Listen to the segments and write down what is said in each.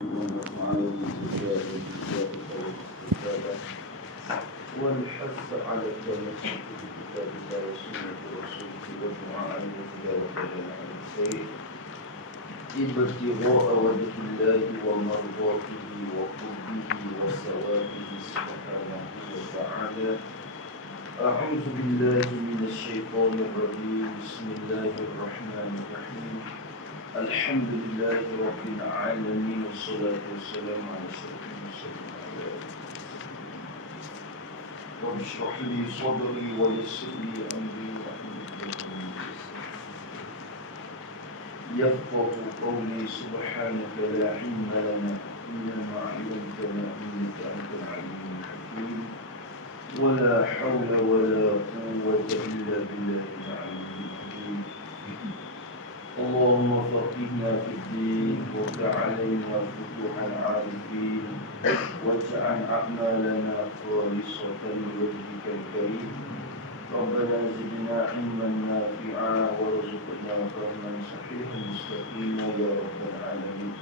والحث على التمسك بكتاب الله وسنة رسوله والمعاناة وتجلى عن الخير ابتغاء وجه الله ومرضاته وقربه وثوابه سبحانه وتعالى. أعوذ بالله من الشيطان الرجيم. بسم الله الرحمن الرحيم. الحمد لله رب العالمين والصلاة والسلام على أشرف المرسلين. رب اشرح لي صدري ويسر لي أمري واحلل عقدة من لساني يفقهوا قولي. سبحانك لا علم لنا إلا ما علمتنا إنك أنت العليم الحكيم. ولا حول ولا قوة إلا بالله العلي العظيم. اللهم فقهنا في الدين وافتح علينا فتوح العارفين واجعل أعمالنا خالصة لوجهك الكريم. ربنا زدنا علما نافعا وارزقنا فهما صحيحا مستقيما يا رب العالمين.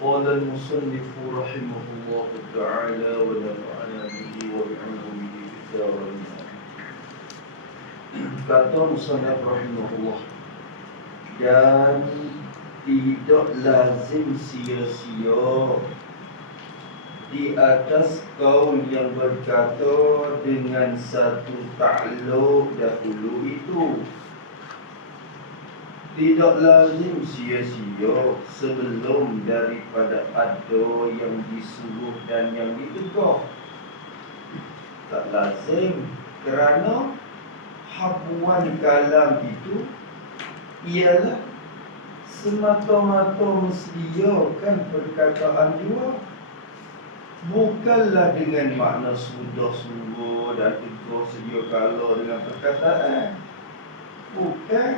قال المصنف رحمه الله تعالى ونفعنا به وبعلومه في الدارين. Kata musannaf rahimahullah, dan tidak lazim sia-sia di atas kaul yang berkata dengan satu takluk dahulu itu. Tidak lazim sia-sia sebelum daripada ada yang disuruh dan yang ditegah. Tak lazim kerana habuan kalam itu ialah semata-mata mensediakan perkataan dua, bukanlah dengan makna sudah dan tegur sedia kala dengan perkataan. Bukan.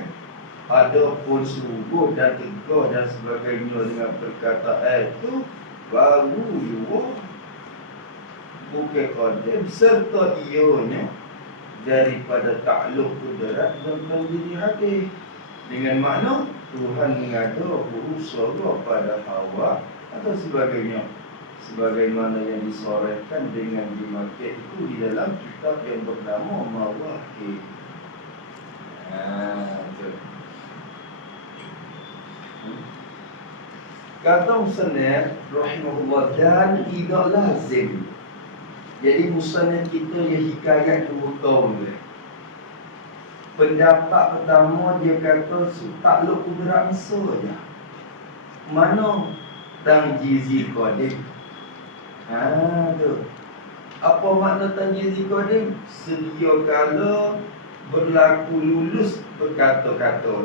Adapun sungguh dan tegur dan sebagainya dengan perkataan itu baru dua, bukan qadim serta ianya daripada takluk kudrat dan menjadi hadis dengan makna Tuhan mengada berusaha pada Hawa atau sebagainya, sebagaimana yang disorehkan dengan dimakai itu di dalam kitab yang bernama Mawaqi. Kata musannaf rahimahullah, dan tidak lazim. Jadi musannaf kita yang hikayat dua kaum. Pendapat pertama dia kata takluk kudrat saja. Mana tanjizi qadim? Tu. Apa makna tanjizi qadim? Sedia kala berlaku lulus berkata-kata.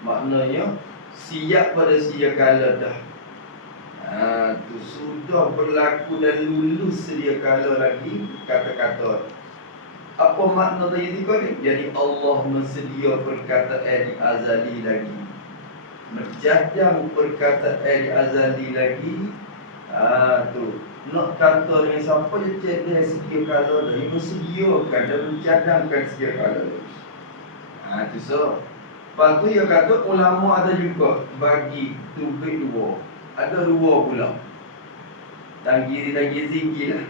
Maknanya siap pada sedia kala dah. Tu sudah berlaku dan lulus sedia kala lagi kata-kata. Apa makna tadi ni? Jadi Allah mensedia perkataan di azali lagi, menjadang perkataan di azali lagi. Tu nak kata dengan siapa je cedek sedia kala dah, dia bersediakan dan menjadangkan sedia kala. Tu so. Lepas tu dia kata ulama ada juga bagi tubik dua. Ada dua pula. Tangizi lah.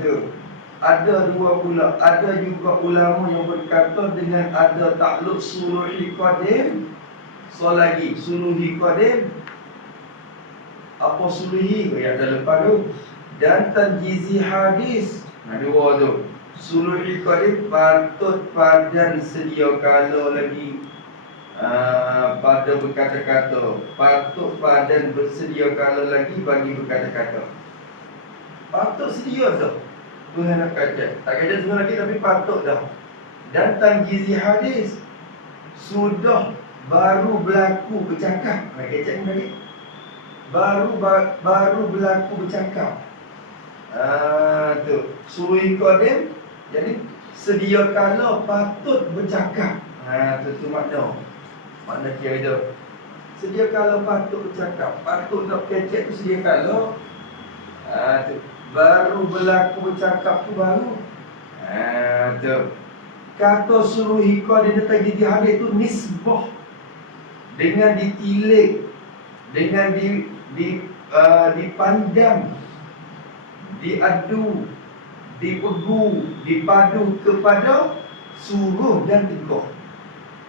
Tu. Ada dua pula. Ada juga ulama yang berkata dengan ada takluk suluhi qadim. So lagi suluhi qadim. Apa suluhi? Yang dah lepas tu. Dan tanjizi hadis. Dua tu. Suluhi qadim patut padan sedia kala lagi. Pada berkata-kata, patut padan bersedia kala lagi bagi berkata-kata. Patut sedia tu Tuhan nak kata. Tak kata semua lagi tapi patut dah. Dan tanjizi hadis sudah baru berlaku bercakap. Kecek tadi. Baru berlaku bercakap. Tu suluhi qadim. Jadi sedia kala patut bercakap. Tu makna. Makna kira itu. Sedia kala patut bercakap. Patut nak kecek tu sedia kala. Tu baru berlaku bercakap tu baru. Tu kata suluhi qadim dia tadi di hadis tu nisbah dengan ditilik dengan dipandang, diadu, dipegu, dipadu kepada suruh dan tegur.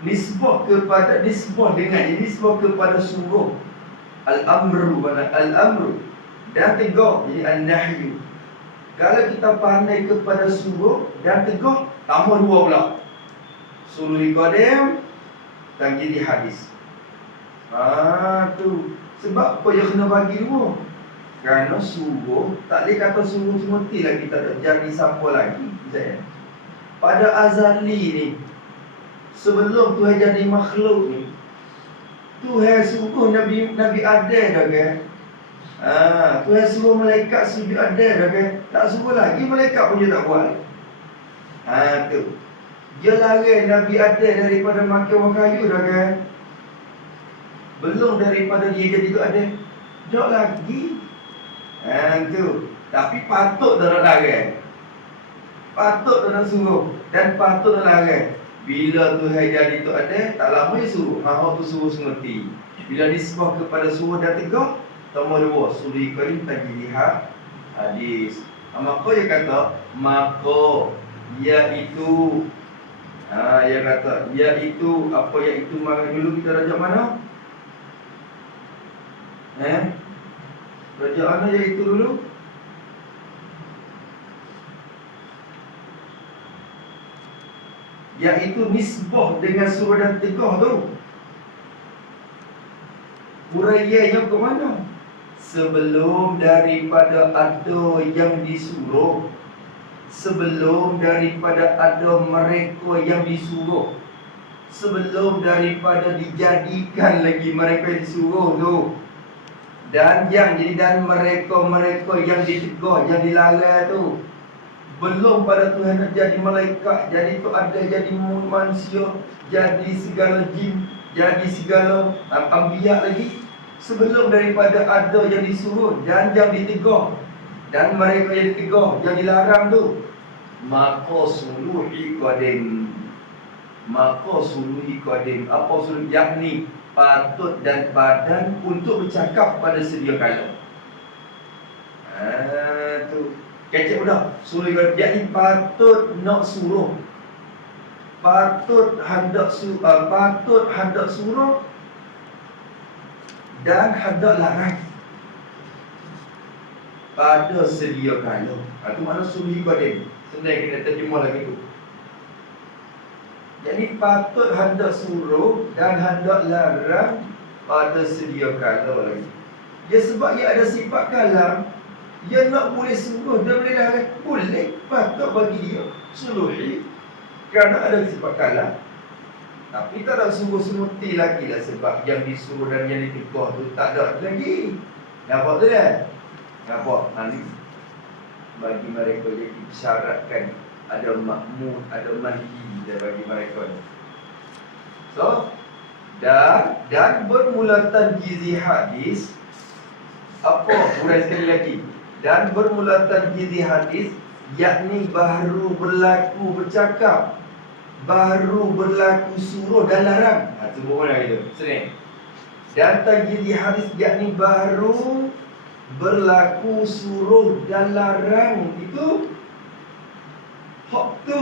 Nisbah kepada suruh, al-amru dan tegur, jadi an-nahyu. Kalau kita pandai kepada suruh dan tegur, tambah dua pula, sulul qadim dan jadi hadis. Tu sebab apa yang kena bagi dua? Kerana suruh, tak boleh kata suruh semestilah kita tak jadi siapa lagi. Pada azali ni, sebelum Tuhan jadi makhluk ni, Tuhan suruh Nabi Adam dah kan? Tuhan suruh malaikat sujud Adam dah kan? Tak suruh lagi, malaikat pun dia tak buat. Tu dia lari Nabi Adam daripada makan buah kayu dah kan? Belum daripada dia jadi tu Adam, tak lagi. Tu tapi patut dah nak lari, patut dah nak suruh, dan patut dah lari. Bila Tuhan jadi tu ada, tak lama dia suruh. Maha tu suruh semerti. Bila disebut kepada suruh dan tegur, tambah dua, suri karim tak dilihat hadis. Maka dia kata, maka iaitu, dia kata iaitu, apa iaitu dulu kita rajak mana? Rajak mana iaitu dulu? Iaitu nisbah dengan suruh dan tegur tu. Huraiannya ke mana? Sebelum daripada ada yang disuruh, sebelum daripada ada mereka yang disuruh, sebelum daripada dijadikan lagi mereka yang disuruh tu, dan mereka yang ditegur, yang dilarang tu, belum pada Tuhan nak jadi malaikat, jadi tu ada, jadi manusia, jadi segala jin, jadi segala anbiya lagi. Sebelum daripada ada yang disuruh dan yang ditegur, dan mereka yang ditegur, yang dilarang tu, maka suluhi qadim. Apa suluh? Yakni patut dan badan untuk bercakap pada sedia kala. Tu kecek dah. Suruh yakni patut nak suruh, patut hendak suruh dan hendak larang pada sedia kala. Itu makna suruh qadim. Senang kita terjemah lagi tu. Jadi patut hendak suruh dan hendak larang pada sedia kala lagi. Ya, sebab ia ada sifat kalam. Dia nak boleh suruh, dia boleh larang, boleh, patut bagi dia suluhi, kerana ada sifat kalam. Tapi tak ada suruh-semuti lagi lah, sebab yang disuruh dan yang ditegur tu tak ada lagi. Nampak tu kan? Nampak? Ni bagi mereka yang disyaratkan ada makmud, ada manhi bagi mereka ni. So, dan bermula tanjizi hadis. Apa? Urai sekali lagi. Dan bermula tanjizi hadis, yakni baru berlaku bercakap, baru berlaku suruh dan larang. Semua orang gitu. Senang. Dan tanjizi hadis, yakni baru berlaku suruh dan larang. Itu hak tu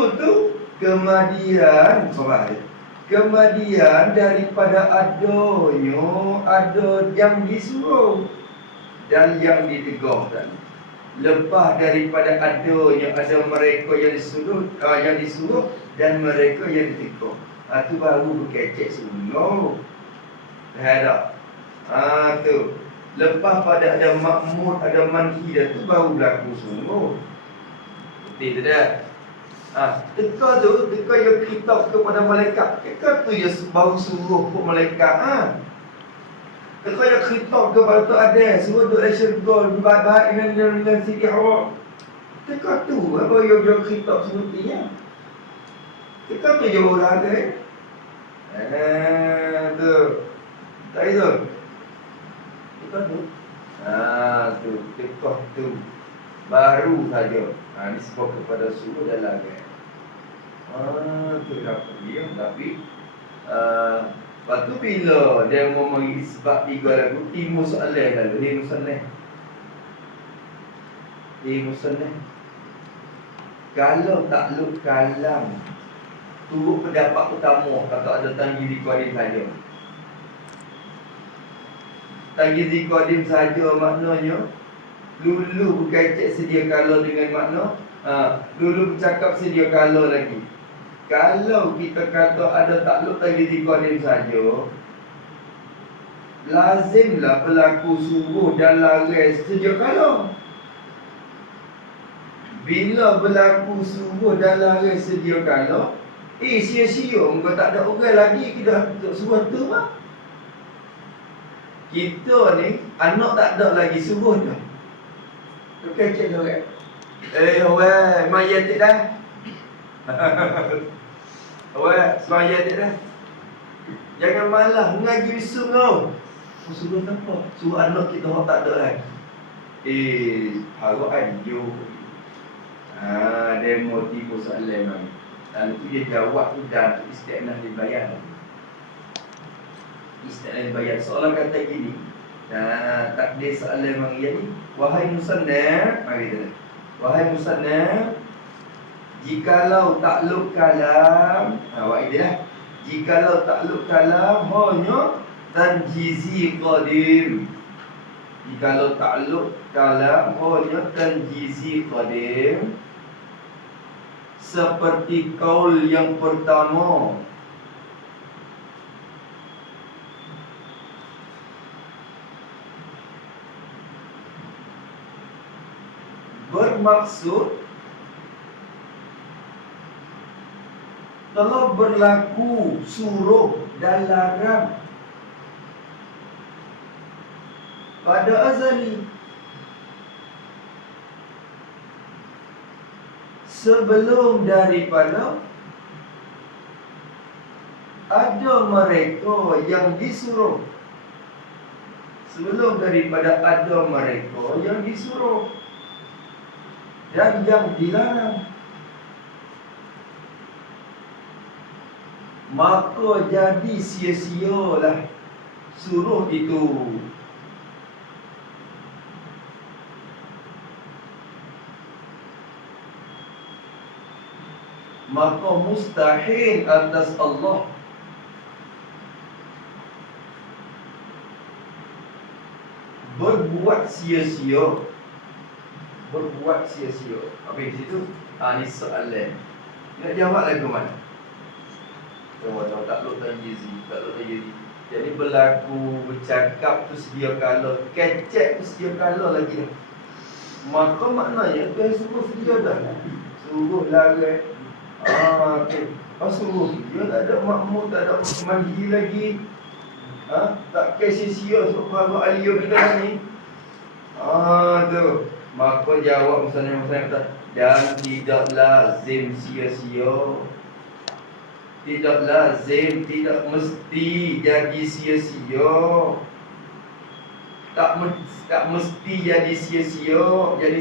kemudian daripada ada yang disuruh dan yang ditegur tadi. Lepas daripada adanya ada mereka yang disuruh dan mereka yang ditegur. Tu baru berkecek semua. Ada. Tu. Lepas pada ada makmud, ada manhi, dan tu baru berlaku semua. Betul tak? Teka yang kitab kepada malaikat. Teka tu ya baru suruh ke malaikat. Teka yang kitab kepada tu ada, suruh duk syurga, baik-baik dengan Siti Hawa. Teka tu apa yang kitab semestinya. Teka tu je orang ada. Tu. Tak itu. Teka tu. Tu. Teka tu. Baru saja. Disebut kepada suruh dan larang. Tu dapat dia. Tapi Lepas tu bila dia mau mengisbat 3 lagu, timu soalan lalu. Musanah. Kalau takluk kalam, turut pendapat utama kata ada tanggiri qadim saja. Tanggiri qadim saja maknanya lulu berkaitan sedia kala dengan makna lulu bercakap sedia kala lagi. Kalau kita kata ada takluk tanggiri qadim saja, lazimlah berlaku suruh dan larang sedia kala. Bila berlaku suruh dan larang sedia kala, sia-sia muka tak ada orang lagi kita suruh tu mah. Kita ni anak tak ada lagi suruh dah. Okey cik orang. Awak mayat tak dah? Awak semayat tak dah? Jangan malah ngaji besok kau. Suruh apa? Suruh anak kita orang tak ada lagi. Harap ayo. Demo tipu soalan mami. Lalu tu dia jawab tu dan istiqnah dibayar. Soalan kata gini. Takdir soalan mami ni. Wahai musannaf, mari kita. Wahai musannaf, jikalau takluk kalam, awak ini lah. Jikalau takluk kalam hanya tanjizi qadim. Jikalau takluk kalam hanya tanjizi qadim, seperti kaul yang pertama, bermaksud telah berlaku suruh dan larang pada azali, sebelum daripada ada mereka yang disuruh. Sebelum daripada ada mereka yang disuruh dan yang dilarang, maka jadi sia-sialah suruh itu. Maka mustahil atas Allah berbuat sia-sia. Habis situ, ni soalan. Nak jawab lagu mana? Jawab takluk tanjizi. Jadi berlaku bercakap tu sedia kala, kecek tu sedia kala lagi dah. Maka maknanya Tuhan suruh sedia dah. Suruh larang. Suruh dia tak ada makmur, tak ada mandi lagi. Tak sia-sia sebab aliyah kita ni. Tu. Maka jawab misalnya kata, dan tidak lazim sia-sia. Tidak lazim, tidak mesti jadi sia-sia. Tak mesti jadi sia-sia. Jadi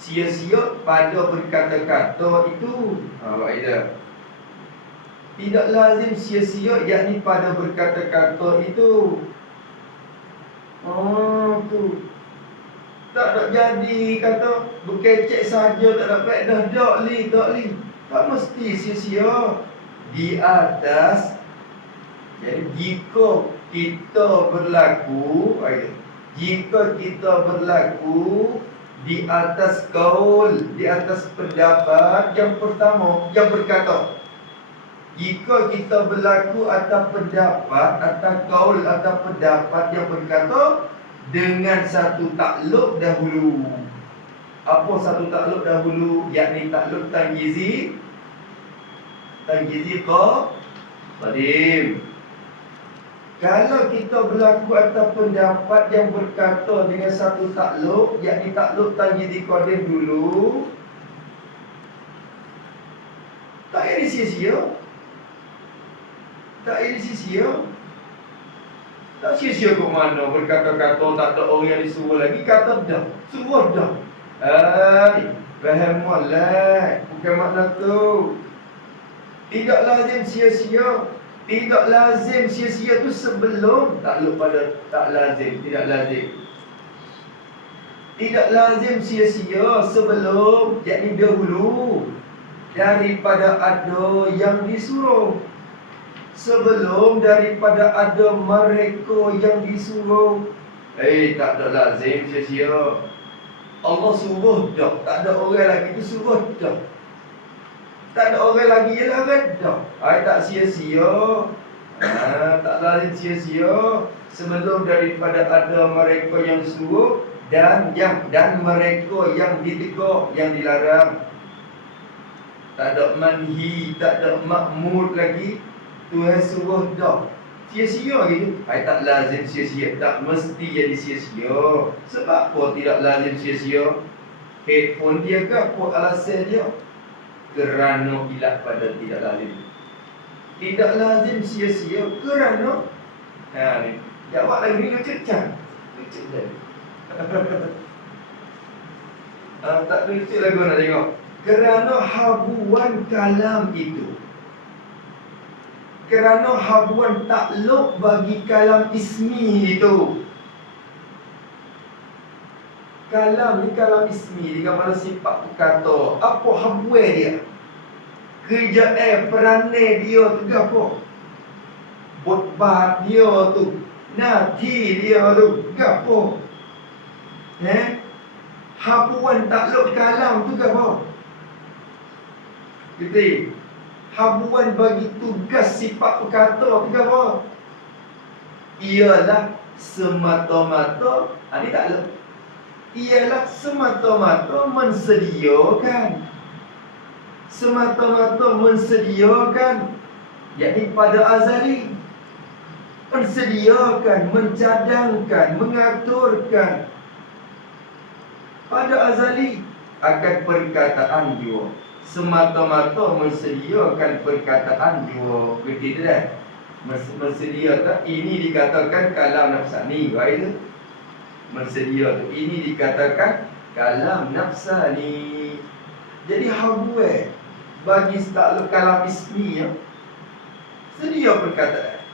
sia-sia pada berkata-kata itu. Baiklah. Tidak lazim sia-sia yakni pada berkata-kata itu. Tu. Tak nak jadi kata berkecek saja tak dapat dah dak li. Tak mesti sia-sia di atas. Jadi jika kita berlaku di atas kaul, di atas pendapat yang pertama yang berkata, jika kita berlaku atas pendapat, atas kaul, atas pendapat yang berkata dengan satu takluk dahulu. Apa satu takluk dahulu? Yakni takluk tanjizi qadim. Kalau kita berlaku atas pendapat yang berkata dengan satu takluk, yakni takluk tanjizi qadim dulu, tak ada sia-sia. Tak sia-sia ke mana berkata-kata tak ada orang yang disuruh lagi. Kata dah, suruh dah. Fahamlah. Bukan makna tu. Tidak lazim sia-sia. Tidak lazim sia-sia tu sebelum takluk pada tak lazim, tidak lazim. Tidak lazim sia-sia sebelum, yakni dahulu daripada ada yang disuruh. Sebelum daripada ada mereka yang disuruh. Tak ada lazim sia-sia. Allah suruh dah, tak ada orang lagi tu suruh dah. Tak ada orang lagi je larang dah. Tak sia-sia. Tak lazim sia-sia sebelum daripada ada mereka yang suruh dan mereka yang ditegur, yang dilarang. Tak ada manhi, tak ada makmur lagi. Tuhan suruh dah. Sia-sia gitu. Tak lazim sia-sia. Tak mesti jadi sia-sia. Sebab apa tidak lazim sia-sia? Headphone dia ke apa alasan dia? Kerana ilat pada tidak lazim. Tidak lazim sia-sia kerana ni. Jawab lagi ni lucu can. Lucu dah. Tak lucu lagi nak tengok. Kerana habuan kalam itu. Kerana habuan takluk bagi kalam ismi itu. Kalam ni kalam ismi dengan mana sifat perkata. Apa habuan dia? Kerja peranai dia tu ke apa? Botbat dia tu, nanti dia tu ke apa? Habuan takluk kalam tu ke apa? Gitu. Habuan bagi tugas sifat perkata tu ke apa? Ialah semata-mata, ni takluk. Ialah semata-mata mensediakan. Semata-mata mensediakan, yakni pada azali. Mensediakan, mencadangkan, mengaturkan pada azali akan perkataan jua. Semata-mata mensediakan perkataan jua. Begitu dah. Mensediakan, ini dikatakan kalam nafsani. Baik. Mensedia tu, ini dikatakan kalam nafsani. Jadi habuan bagi takluk kalam ismi ya, sedia perkataan.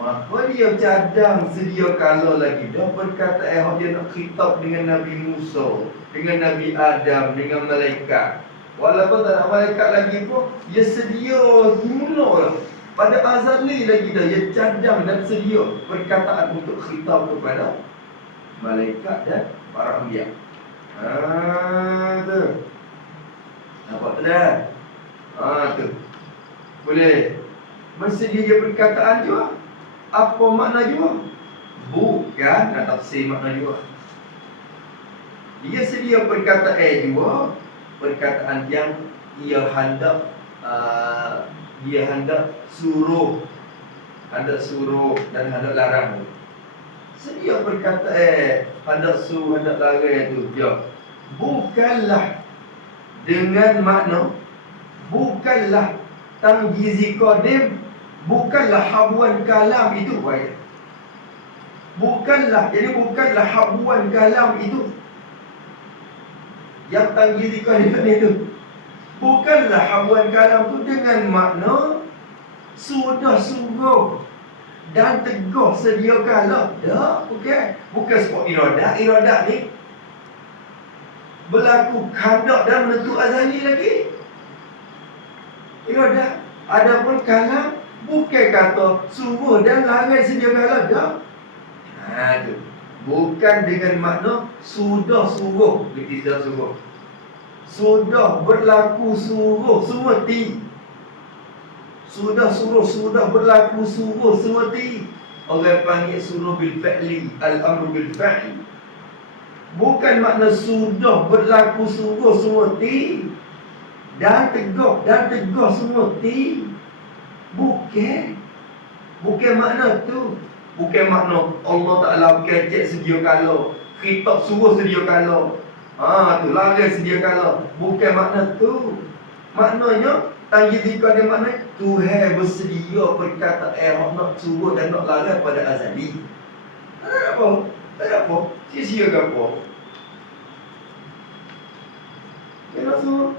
Maka dia cadang sedia kalau lagi dah perkataan dia nak khitab dengan Nabi Musa, dengan Nabi Adam, dengan malaikat. Walaupun tak nak malaikat lagi pun, dia sedia mula pada azali lagi dah, dia cadang dan sedia perkataan untuk khitab kepada malaikat dan para anbiya. Tu. Nampak tu dah? Tu. Boleh. Bersedia perkataan juga. Apa makna juga? Bukan nak tafsir makna juga. Dia sedia perkataan juga. Perkataan yang ia hendak suruh, hendak suruh dan hendak larang. Sedia perkataan hendak suruh, hendak larang itu. Ya. Bukanlah dengan makna, bukanlah tamjizi qadim, bukanlah habuan kalam itu. Baik. Bukanlah, jadi bukanlah habuan kalam itu yang tamjizi qadim itu. Bukanlah habuan kalam itu dengan makna sudah sungguh dan teguh sedia kala. Dah, bukan. Bukan sebab iradat. Iradat ni berlaku kandak dan menentu azali lagi. Iradat. Adapun kalam bukan kata sungguh dan larang sedia kala. Dah. Tu. Bukan dengan makna sudah sungguh. Tidak sungguh. Sudah berlaku suruh semati. Sudah suruh, sudah berlaku suruh semati. Orang panggil suruh bil fa'li, al-amru bil fa'li. Bukan makna sudah berlaku suruh semati dan teguh semati. Bukan. Bukan makna tu. Bukan makna Allah Ta'ala kecek sedia kala, khitab suruh sedia kala. Tu larang sedia kala. Bukan makna tu. Maknanya tanjidika dia makna Tuhan bersedia perkataan nak suruh dan nak larang pada azali. Tak ada apa. Tak ada apa. Sia-sia ke apa? Dia nak suruh.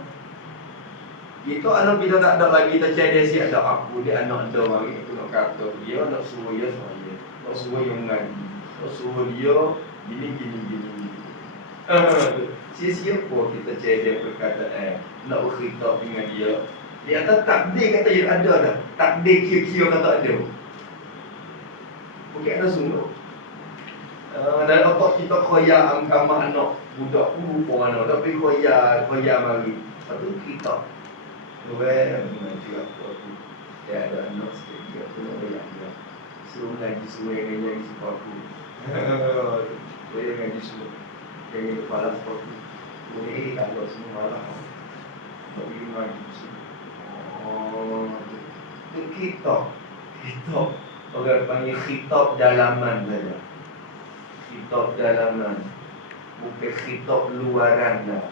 Itu anak bila nak ada lagi kita cedek si ada aku dia anak ada mari aku nak kata dia nak suruh dia saya. Nak suruh yang ngaji. Nak suruh dia gini. Sia-sia pun kita cedek perkataan nak berkhitab dengan dia. Dia kata takdir kata yang ada dah. Takdir kira-kira kata ada. Bukan ada sungguh. Dalam otak kita khoyak angkama anak budak rupa anak tapi khoyak mari. Lepas tu kita mengaji apa tu. Dia ada anak sikit dia tu nak bayar dia. Suruh ngaji suruh aku. Boleh ngaji suruh. Jadi kepala seperti boleh kalau semua malam. Tak boleh ngaji suruh. Itu kitab. Orang panggil kitab dalaman saja. Kitab dalaman. Bukan kitab luaran dah.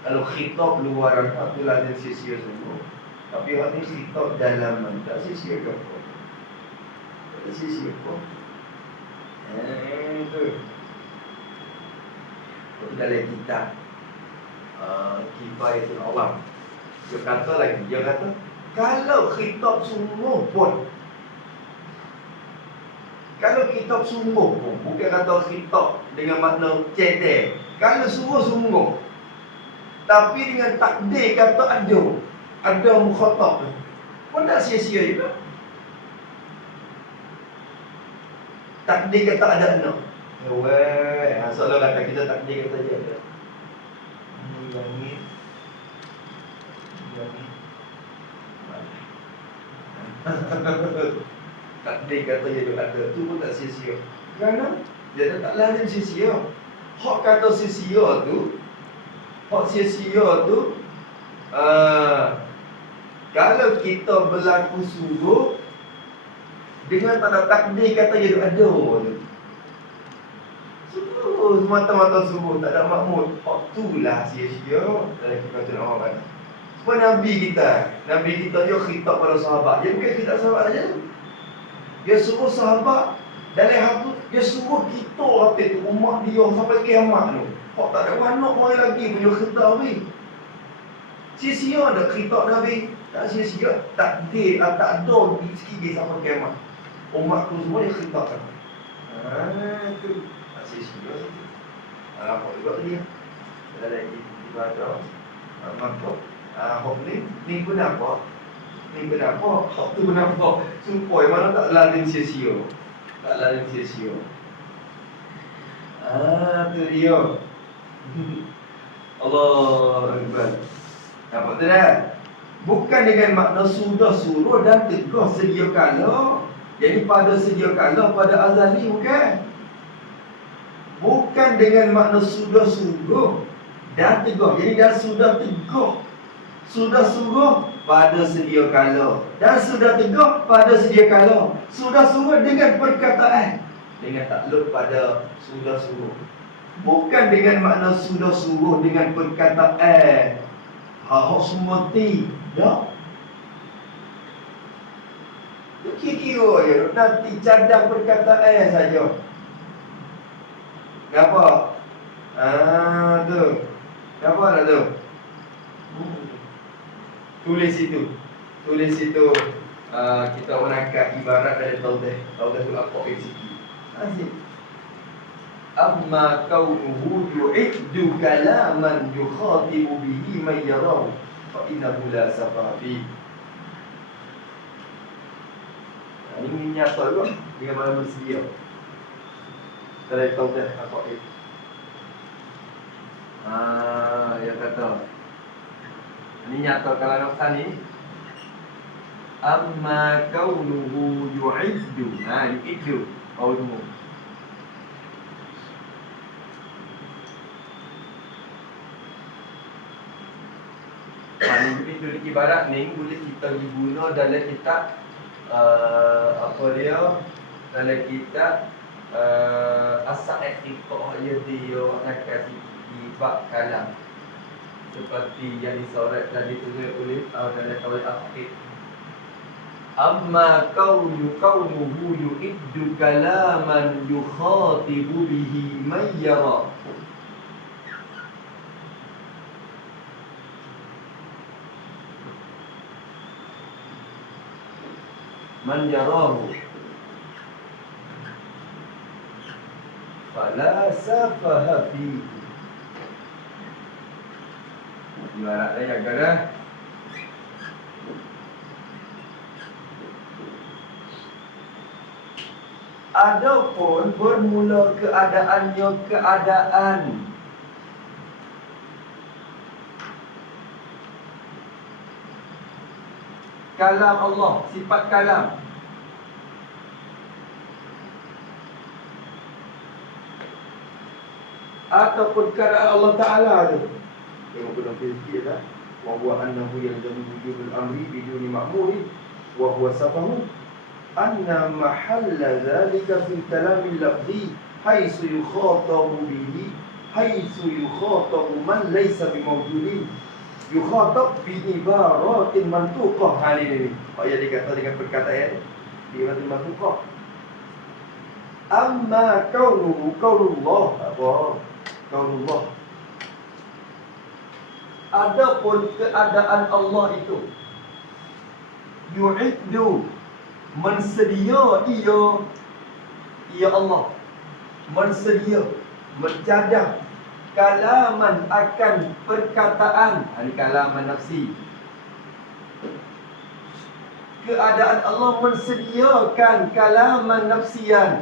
Kalau kitab luaran itu lazim sia-sia semua. Tapi hak ni kitab dalaman. Tak sia-sia ke apa? Tak sia-sia apa? Itu. Itu dalam kitab Kifayatul Awam. Dia kata kalau kitab sungguh pun, bukan kata kitab dengan makna cetek. Kalau sungguh-sungguh, tapi dengan takdir kata ada mukhatab tu, pun tak sia-sia juga. Takdir kata ada anak. Soalan kata kita takdir kata dia ada. Langit. Takdir kata dia ada, tu pun tak sia-sia. Kerana dia tak lazim sia-sia. Hak kata sia-sia tu, kalau kita berlaku sungguh dengan tanda takdir kata dia ada tu. Sungguh semata-mata sungguh, tak ada makmud. Hak itulah sia-sia dalam kita orang kata. Sebab Nabi kita dia khitab pada sahabat. Dia bukan khitab sahabat saja. Dia suruh sahabat dalam hati, dia suruh kita apa tu umat dia sampai kiamat tu. Hak tak ada anak mai lagi punya khitab ni. Sia-sia dah khitab Nabi. Tak sia-sia, takdir tak ada di sikit sampai kiamat. Umat tu semua dia khitabkan. Tu tak sia-sia. Apa juga dia? Ada lagi ibadah. Maka hak ni kenapa? Hak tu kenapa? Supaya mana tak lazim sia-sia. Tu dia. Allah Akbar. Nampak tu dah? Bukan dengan makna sudah suruh dan tegur sedia kala. Jadi pada sedia kala, pada azali bukan. Bukan dengan makna sudah suruh dan tegur. Jadi dah sudah tegur, sudah suruh pada sedia kala dan sudah tegur pada sedia kala. Sudah suruh dengan perkataan, dengan takluk pada sudah suruh. Bukan dengan makna sudah suruh dengan perkataan. Hak semua tidak. Kira-kira je nanti cadang perkataan saja. Kenapa? Tu. Kenapa nak tu? Tulis situ. Kita menangkap ibarat dari Taudatul Aqab sikit. Asyik. Amma kaunuhu yu'iddu kalaman yukhatibu bihi man yarahu fa innahu la safafi. Ini nyata juga dengan mana bersedia. Dari Taudatul Aqab. Yang kata ini nyata kalau nafsan ni amma kaunuhu yu'iddu. Yu'iddu kaunuhu. Ini tu ibarat ni boleh kita guna dalam kitab apa dia? Dalam kitab As-Sa'id Iqah dia nak kasih di bab kalam. Seperti yang disorot tadi tulis oleh dalam Tauhid Aqid. Amma kaunuhu yu'iddu kalaman yukhatibu bihi man yara. Man yarahu fala safaha fihi. Ibaratnya yang kena adapun bermula keadaannya keadaan kalam Allah, sifat kalam. Ataupun keadaan Allah Ta'ala tu. Tengok kena fikir lah. Wa huwa annahu yalzamu wujudul amri biduni ma'muri wa huwa safahu anna mahalla dhalika fi kalamil lafzi haitsu yukhatabu bihi haitsu yukhatabu man laysa bimawjudin yukhatab bi ibaratin mantuqah. Hal ini yang dikata dengan perkataan ibaratin mantuqah. Amma qaulullah apa? Qaulullah. Adapun keadaan Allah itu yu'iddu mensedia ia Allah mensedia menjadah kalaman akan perkataan. Ini kalaman nafsi. Keadaan Allah mensediakan kalaman nafsian,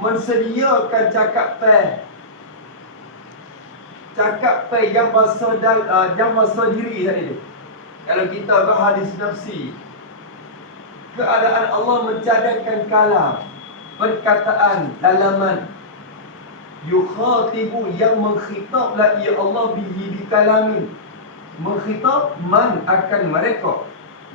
mensediakan cakap yang bahasa diri tadi tu. Kalau kita berhadis nafsi, keadaan Allah mencadangkan kalam, perkataan, kalaman. Yukhatibu yang mengkhitablah ia Allah bihi bikalamin. Mengkhitab man akan mereka.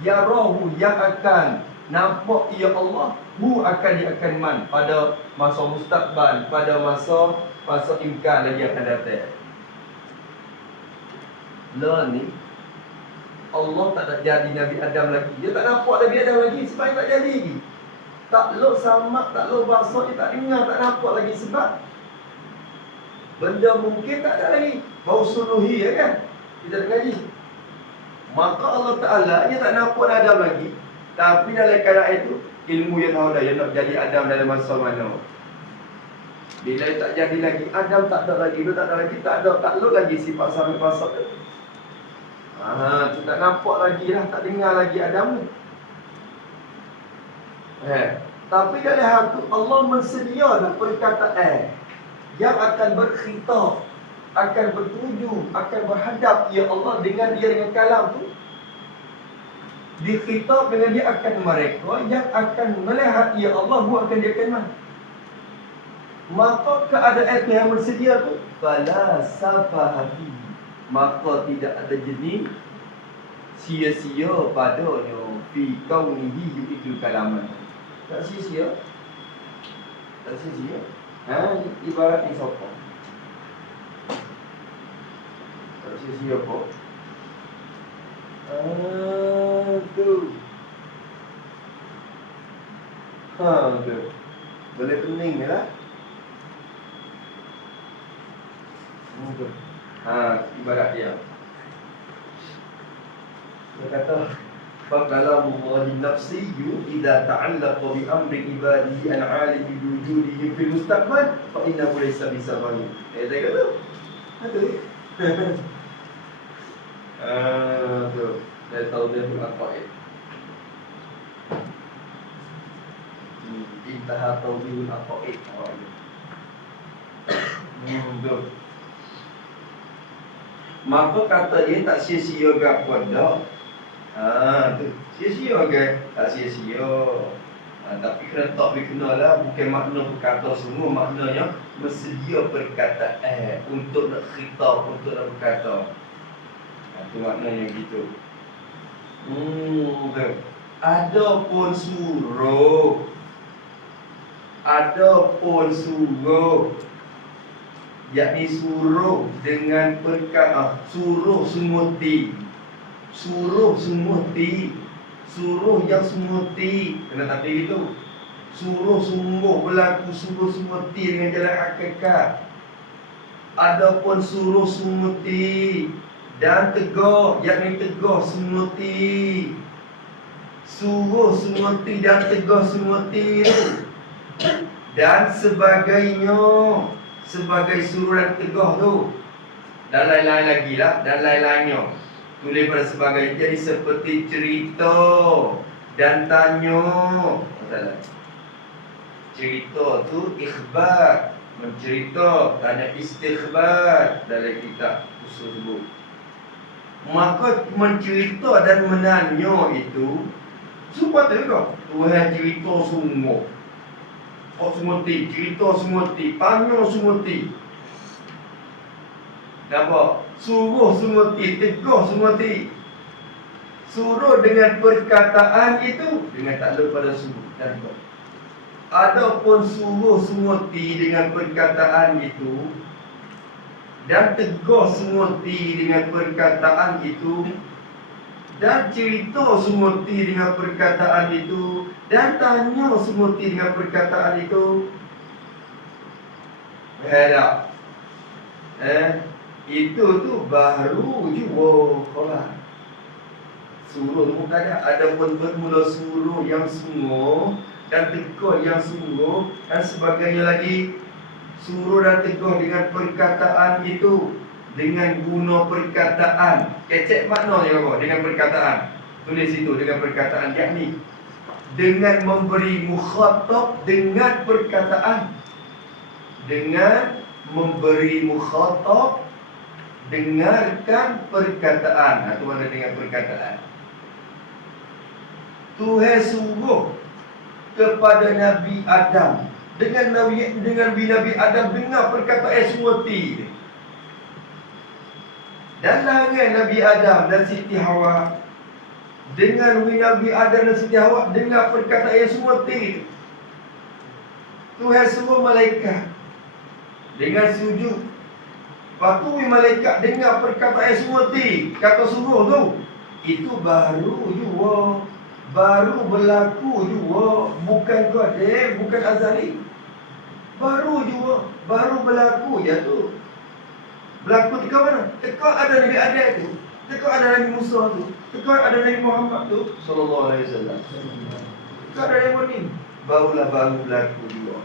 Yarahu yang akan nampak ia Allah. Hu akan diakan man pada masa mustaqbal, pada masa imkan lagi akan datang. Lah ni Allah tak nak jadi Nabi Adam lagi. Dia tak nampak Nabi Adam lagi sebab dia tak jadi lagi. Tak lo samak, tak lo bahasa, dia tak dengar, tak nampak lagi sebab benda mungkin tak ada lagi. Bau suluhi ya kan? Kita tak ngaji. Maka Allah Ta'ala dia tak nampak Adam lagi. Tapi dalam keadaan itu ilmu yang tahu dah yang nak jadi Adam dalam masa mana. Bila dia tak jadi lagi, Adam tak ada lagi, dia tak ada lagi, tak ada lagi sifat sampai pasal tu. Tak nampak lagi lah, tak dengar lagi Adam ni. Tapi dalam hal tu Allah mensedia perkataan yang akan berkhitab, akan bertuju, akan berhadap ya Allah dengan kalam tu. Dikhitab dengan dia akan mereka yang akan melihat ya Allah akan dia akan mana. Maka keadaan itu yang bersedia tu fala safahati, maka tidak ada jenis sia-sia padanya fi kaunihi yu'idul kalaman. Tak sia-sia. Tak sia-sia. Ibarat ni siapa? Tak sia-sia apa? Tu. Tu. Boleh pening ni lah. Ibarat dia. Dia kata faqalamullahi nafsiyyu idza ta'allaqa bi amri ibadihi an 'alimi wujudihim fil mustaqbal fa innahu laysa bisababi. Dia kata ada. Tu. Saya tahu dia tu apa ya. Intaha tawbihul aqaid. Tu. Maka kata dia tak sia-sia ke apa dah. Tu. Sia-sia ke? Tak sia-sia. Tapi kena tak boleh kenal lah. Bukan makna berkata semua. Maknanya bersedia perkataan untuk nak khitab, untuk nak berkata. Itu maknanya gitu. Adapun suruh, yakni suruh dengan perkara suruh semuti, suruh yang semuti, kena tapi gitu. Suruh sungguh berlaku, suruh semuti dengan jalan hakikat. Adapun suruh semuti dan tegur, yakni tegur semuti. suruh semeti dan tegur semeti tu, dan sebagainya, sebagai suruh dan tegur tu, dan lain-lain lagi lah, dan lain-lainnya. Tulis pada sebagai. Jadi seperti cerita dan tanya. Masalah cerita tu ikhbar, mencerita, tanya istikhbar dalam kitab usul sebut. Maka mencerita dan menanya itu semua tu juga. Tuhan cerita semua. Oh semua cerita semua tanya semua nampak? Suruh semua tegur semua suruh dengan perkataan itu, dengan takluk pada suruh dan tegur. Adapun suruh semua dengan perkataan itu dan tegur semua dengan perkataan itu dan cerita semua dengan perkataan itu dan tanya semua dengan perkataan itu, harap itu tu baru juga kalau suruh tu bukan ada pun bermula suruh yang sungguh dan tegur yang sungguh dan sebagainya lagi. Suruh dan tegur dengan perkataan itu, dengan guna perkataan. Kecek maknanya apa? Dengan perkataan. Tulis itu dengan perkataan, yakni dengan memberi mukhatab dengan perkataan. Dengan memberi mukhatab, dengarkan perkataan. Itu mana dengan perkataan. Tuhan suruh kepada Nabi Adam, dengan Nabi Adam dengar perkataan semua dan larangan Nabi Adam dan Siti Hawa, dengan Nabi Adam dan Siti Hawa dengar perkataan semua Tuhan suruh malaikat dengan sujud. Patuhi malaikat dengar perkataan semua kata suruh tu. Itu baru juga, baru berlaku juga, bukan qadim, bukan azali. Baru juga, baru berlaku je tu. Berlaku dekat mana? Dekat ada Nabi Adam tu, dekat ada Nabi Musa tu, dekat ada Nabi Muhammad tu sallallahu alaihi wasallam. Dekat ada yang ni baru berlaku juga.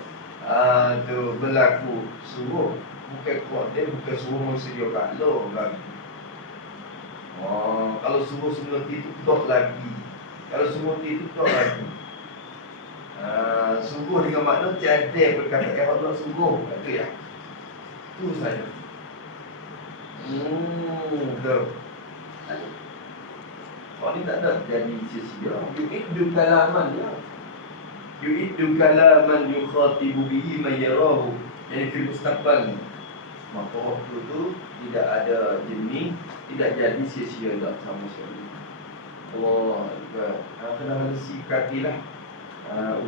Tu berlaku suruh, bukan qadim, bukan suruh manusia kalau berlaku. Kalau suruh semua itu tak lagi. Kalau semua itu tak lagi. Sungguh dengan makna tiada perkataan Allah sungguh. Kata ya. Itu saja. Betul. Kalau ni tak ada jadi sia-sia. Yu'iddu kalaman ya. Yu'iddu kalaman yukhatibu bihi man yarahu. Yang fil mustaqbal. Maka waktu itu tidak ada jenis, tidak jadi sia-sia tak sama sekali. Allah kena sikatilah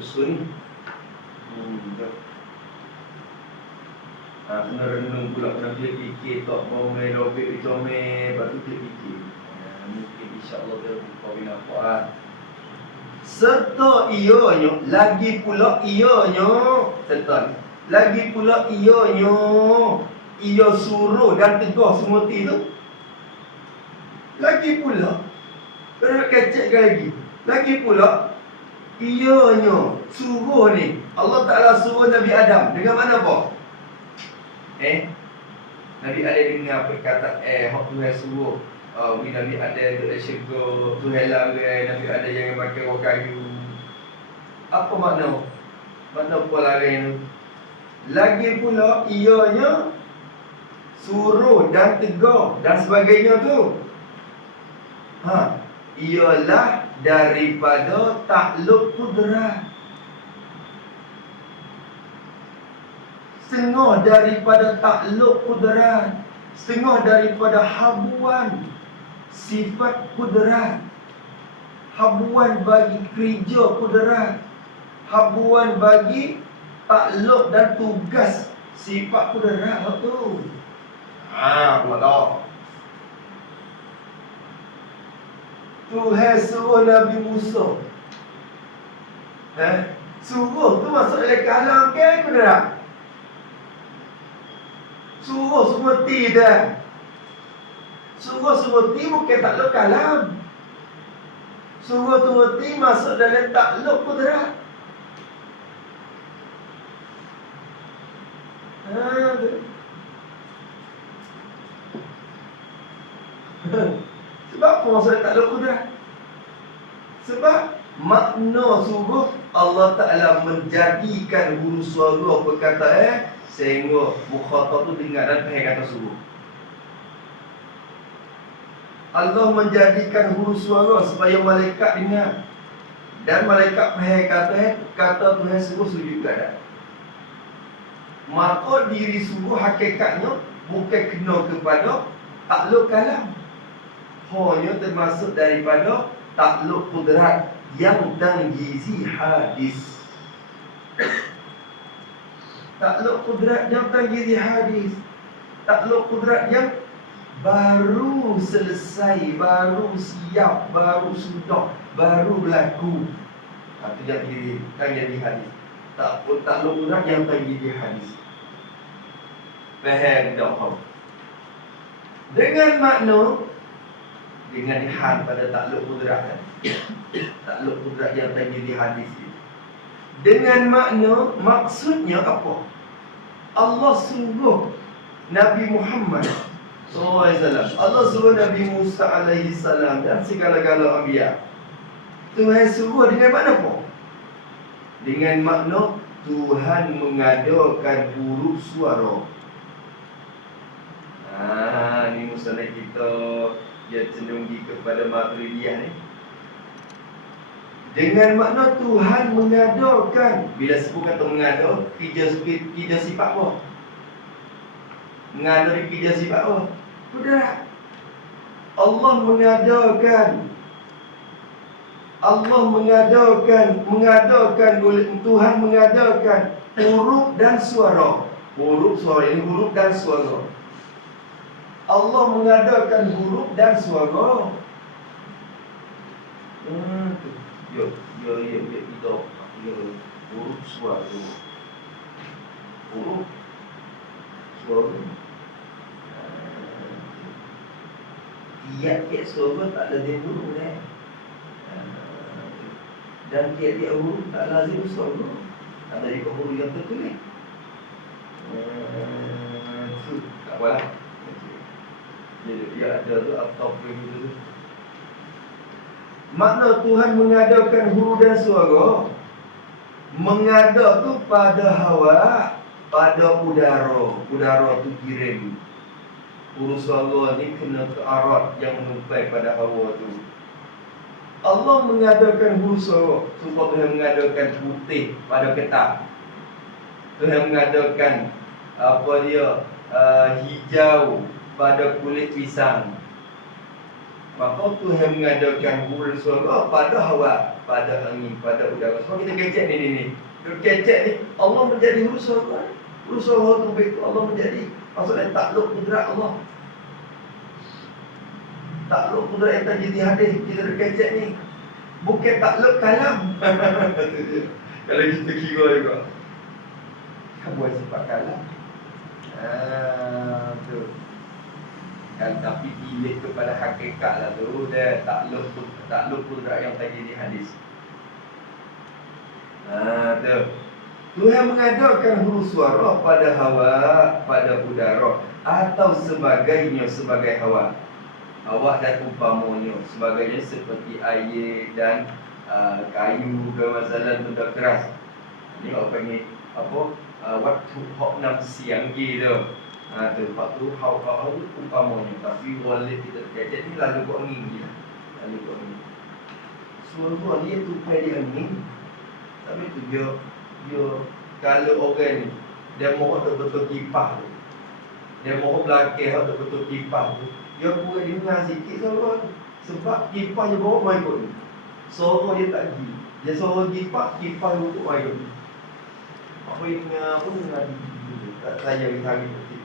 usul ni. Kena renung pula, kena fikir tak mau main robek comel, baru fikir. Mungkin insya-Allah dia buka binafa'at. Serta ianya, lagi pula ianya, serta lagi pula ianya, ia suruh dan tegur semua tu. Lagi pula, kena kecekkan lagi. Lagi pula, ianya suruh ni, Allah Ta'ala suruh Nabi Adam dengan mana apa? Nabi Adam dengar perkataan hak Tuhan suruh. Nabi Adam duduk syurga, Tuhan larang Nabi Adam jangan makan buah kayu. Apa makna? Makna apa larang tu? Lagi pula ianya suruh dan tegur dan sebagainya tu, ialah daripada takluk kudrat. Setengah daripada takluk kudrat, setengah daripada habuan sifat kudrat, habuan bagi kerja kudrat, habuan bagi takluk dan tugas sifat kudrat tu. Pula Tuhan suruh Nabi Musa. Suruh tu masuk dalam kalam ke kudrat. Suruh semeti dah. Suruh semeti bukan takluk kalam. Surga tu reti masuk dalam takluk kudrat. Tu. Sebab apa masuk dalam takluk kudrat? Sebab makna surga Allah Ta'ala menjadikan huruf suara perkataan sehingga mukhatab tu dengar dan faham kata surga. Allah menjadikan huruf suara supaya malaikat dengar dan malaikat faham kata Tuhan suruh sujud keadaan. Maka diri suruh hakikatnya bukan kena kepada takluk kalam, hanya termasuk daripada takluk kudrat yang tangjizi hadis. Takluk kudrat yang tangjizi hadis, takluk kudrat yang baru selesai, baru siap, baru sudah, baru berlaku. Itu jadi hadis. Takluk kudrat yang tangjizi hadis. Faham tak? Dengan makna, dengan hal pada takluk kudrat, takluk kudrat yang tangjizi hadis itu. Dengan makna, maksudnya apa? Allah suruh Nabi Muhammad SAW, Allah suruh Nabi Musa alaihi salam dan segala-gala anbiya. Tuhan suruh dengan makna apa? Dengan makna Tuhan mengadakan huruf suara. Ni musalah kita dia cenderung kepada Maturidiyah ni. Dengan makna Tuhan mengadakan. Bila sebut kata mengada, kerja sifat apa? Mengada di kerja sifat apa? Kudrat. Allah mengadakan Tuhan mengadakan huruf dan suara. Huruf suara ini huruf dan suara. Allah mengadakan huruf dan suara. Ya, kita huruf suara. Huruf suara. Tiap-tiap suara tak lazim huruf dan tiap-tiap huruf tak lazim suara. Tak dari huruf yang tertulis. Tak apalah. Dia ada tu atau begitu. Makna Tuhan mengadakan huruf dan suara. Mengada tu pada hawa, pada udara. Udara tu kirim. Huruf suara ni kena ke arat yang menumpai pada hawa tu. Allah mengadakan huruf suara supaya Tuhan mengadakan putih pada kertas. Tuhan mengadakan hijau pada kulit pisang. Maka Tuhan mengadakan huruf suara pada hawa, pada angin, pada udara. Sebab kita kecek ni. Kecek ni Allah menjadi huruf suara. Huruf suara tu betul Allah menjadi. Maksudnya takluk kudrat Allah. Takluk kudrat yang tangjizi hadis. Kita kecek ni bukan takluk kalam. Kalau kita kira juga buat sifat kalam. Tu kan, tapi pilih kepada hakikat lah tu. Dia takluk kudrat yang tangjizi hadis. Tu Tuhan mengadakan huruf suara pada hawa, pada udara atau sebagainya sebagai hawa. Hawa dan umpamanya sebagainya seperti air dan kayu ke masalah benda keras. Ni apa ni? Waktu hok nam siang gitu. Tu waktu hok umpamanya, tapi walid kita terkejut ni lalu kau angin je. Lalu kau angin. Suara dia tu pada angin. Tapi tu dia kalau orang ni dia mahu betul-betul kipas tu. Dia mahu belakang betul-betul kipas tu. Dia buat dengar sikit suara tu. Sebab kipas dia bawa mai kot ni. Suara dia tak pergi. Dia suara kipas untuk mai kot ni. Apa ingat pun dengar tak saya tarik tu.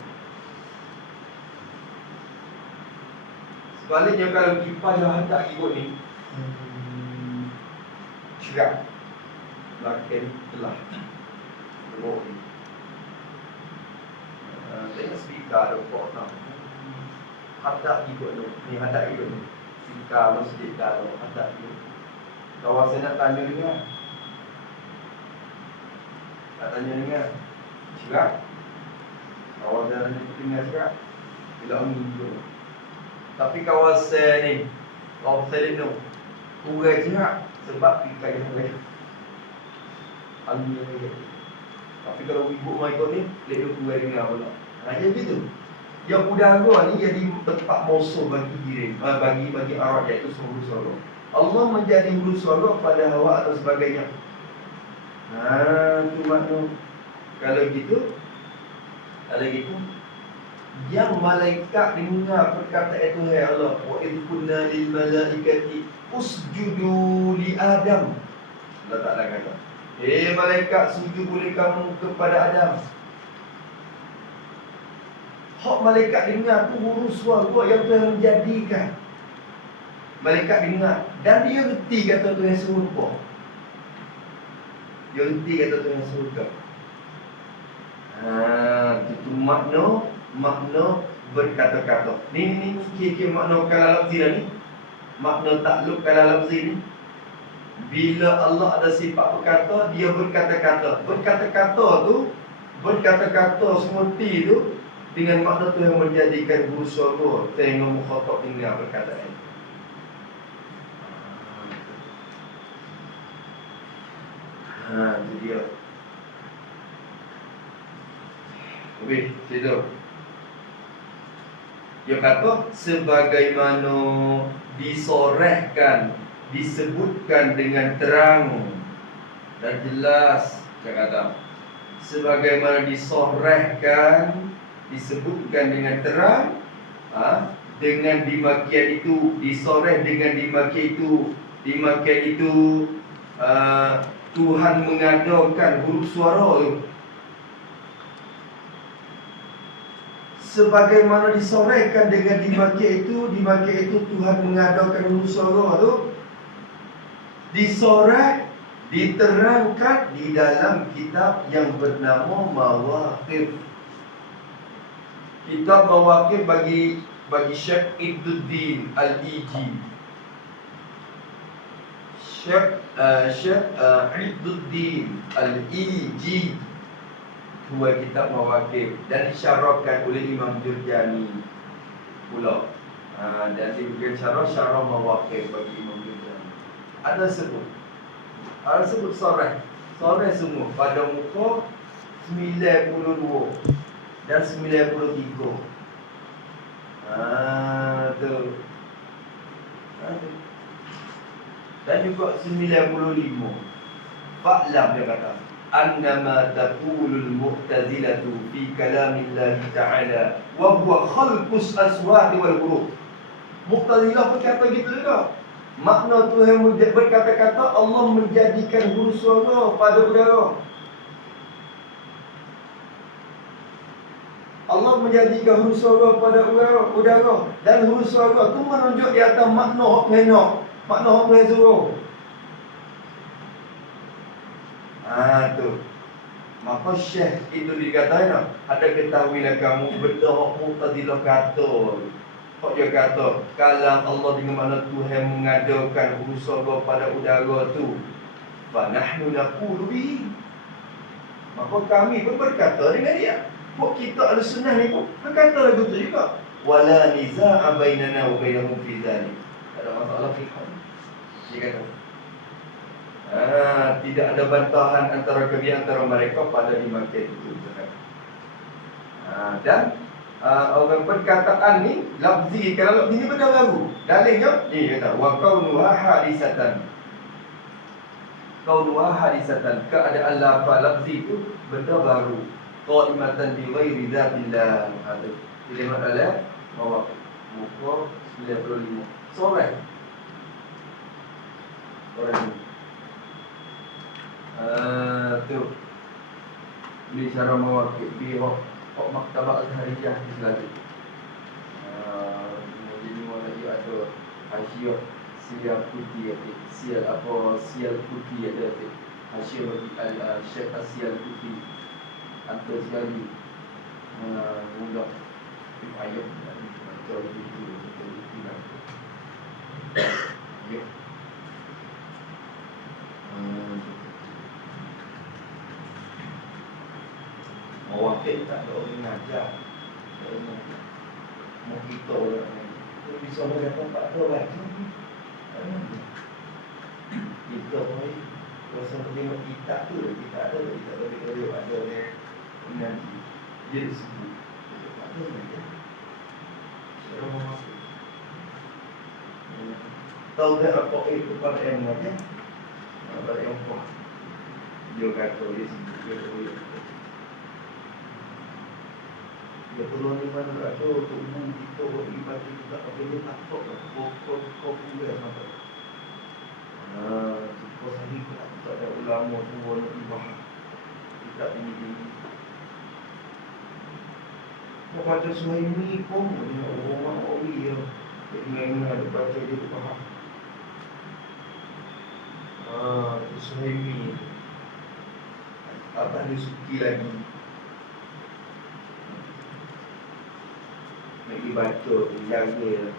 Sebaliknya kalau kipas dia hadap ikut ni, cerak belakang telah bawa ni. Tengok speaker ada port nak hadap ikut ni. Ni hadap ikut ni. Speaker masjid dah hadap ikut. Kawan saya nak tanya dengar. Nak tanya dengar. Cerak. Kawan saya nak dengar cerak. Bila minggu. Tapi kawan saya ni, kawan saya ni kurang cerak sebab pikai yang lain. Angin ni. Tapi kalau ibu mai ikut ni, dia kurang dengar pula. Jadi tu. Yang udara ni jadi tempat musuh bagi diri, bagi Arab, iaitu huru suara. Allah menjadi huru suara pada Hawa atau sebagainya. Tu makna. Kalau gitu, yang malaikat dengar perkataan itu, hai Allah, wa idh kunna lil malaikati usjudu li Adam. Allah Ta'ala kata, malaikat, sujud boleh kamu kepada Adam. Hak malaikat dengar tu huru suara yang Tuhan menjadikan. Malaikat dengar dan dia reti kata Tuhan serupa. Dia reti kata Tuhan serupa. Itu makna berkata-kata. Ni kira-kira makna kalam lafzi ni. Makna takluk kalam lafzi ni. Bila Allah ada sifat berkata, dia berkata-kata. Berkata-kata seperti itu dengan makna tu yang menjadikan huru suara tengok mukhatab dengar perkataan. Itu dia. Okey, situ. Dia kata sebagaimana disorehkan, disebutkan dengan terang dan jelas. Dia kata sebagaimana disorehkan, disebutkan dengan terang, dengan dimakian itu, disoreh dengan dimakian itu, Tuhan mengadakan huru suara tu. Sebagaimana disorehkan dengan dimakian itu Tuhan mengadakan huru suara tu. Disoreh, diterangkan di dalam kitab yang bernama Mawaqif. Kitab Mawaqif bagi Syekh Ibnuddin Al-Iji. Syekh Ibnuddin Al-Iji. Dua kitab Mawaqif dan disyarahkan oleh Imam Jurjani pula. Dan diberikan syarah Mawaqif bagi Imam Jurjani. Ada sebut soreh semua pada muka 92 dan 93. Tu. Dan juga 95. Fa'lam dia kata, annama taqulul mu'tazilatu fi kalamillahi ta'ala wa huwa khalqus aswat wal huruf. Mu'tazilah berkata gitu juga. Makna Tuhan berkata-kata Allah menjadikan huru suara pada udara. Allah menjadikan huru suara pada udara. Dan huru suara tu menunjuk di atas makna hak Tuhan nak, makna hak Tuhan suruh. Tu. Maka Syekh itu dikatakan, ada ketahuilah kamu benda hak Mu'tazilah kata. Hak dia kata, kalam Allah dengan makna Tuhan mengadakan huru suara pada udara tu. Fa nahnu naqulu bihi. Maka kami pun berkata dengan dia. Kok kita Ahlussunnah ni pun berkata lagu tu juga. Wala niza'a bainana wa bainahum fi dzalik. Tak ada masalah fiqh. Dia kata. Tidak ada bantahan antara mereka pada dimakai itu. Dan orang perkataan ni lafzi, kalau lafzi ni benda baru. Dalilnya ni kata wa kaunuha hadisatan. Kaunuha hadisatan, keadaan lafzi itu benda baru. Qaimatan bi ghairi dzatillah. Ada kalimat dalam Mawaqif muka 95. Sore tu di cara Mawaqif di hok maktabah Al-Hariyah di Selatan. Jadi mulai ada hasyiah sial putih, sial putih ada hasyiah bagi Syekh Sial Putih. Antar sekali mudah ayat macam itu. Ya. Mewakil tak ada orang ngajar. Mau kita orang ni bisa melihat tempat tu lagi. Kita pun rasa tengok kitab tu, kita ada nanti dia disebut. Tak ada lagi. Cara memasuk. Tahu tak apa kepada yang mana? Apa yang kuat? Dia kata dia sebut dia. Dia perlu ni mana ada tubuh kita beriman kita apa dia takut kau pula sampai. Kita sendiri pula tak ada ulama tua nak dibahas. Kita ini. Kau baca Suhaimi pun orang Awi ya. Ingat ada baca dia tu faham. Suhaimi. Apa dia suki lagi? Nak dibaca, jaga.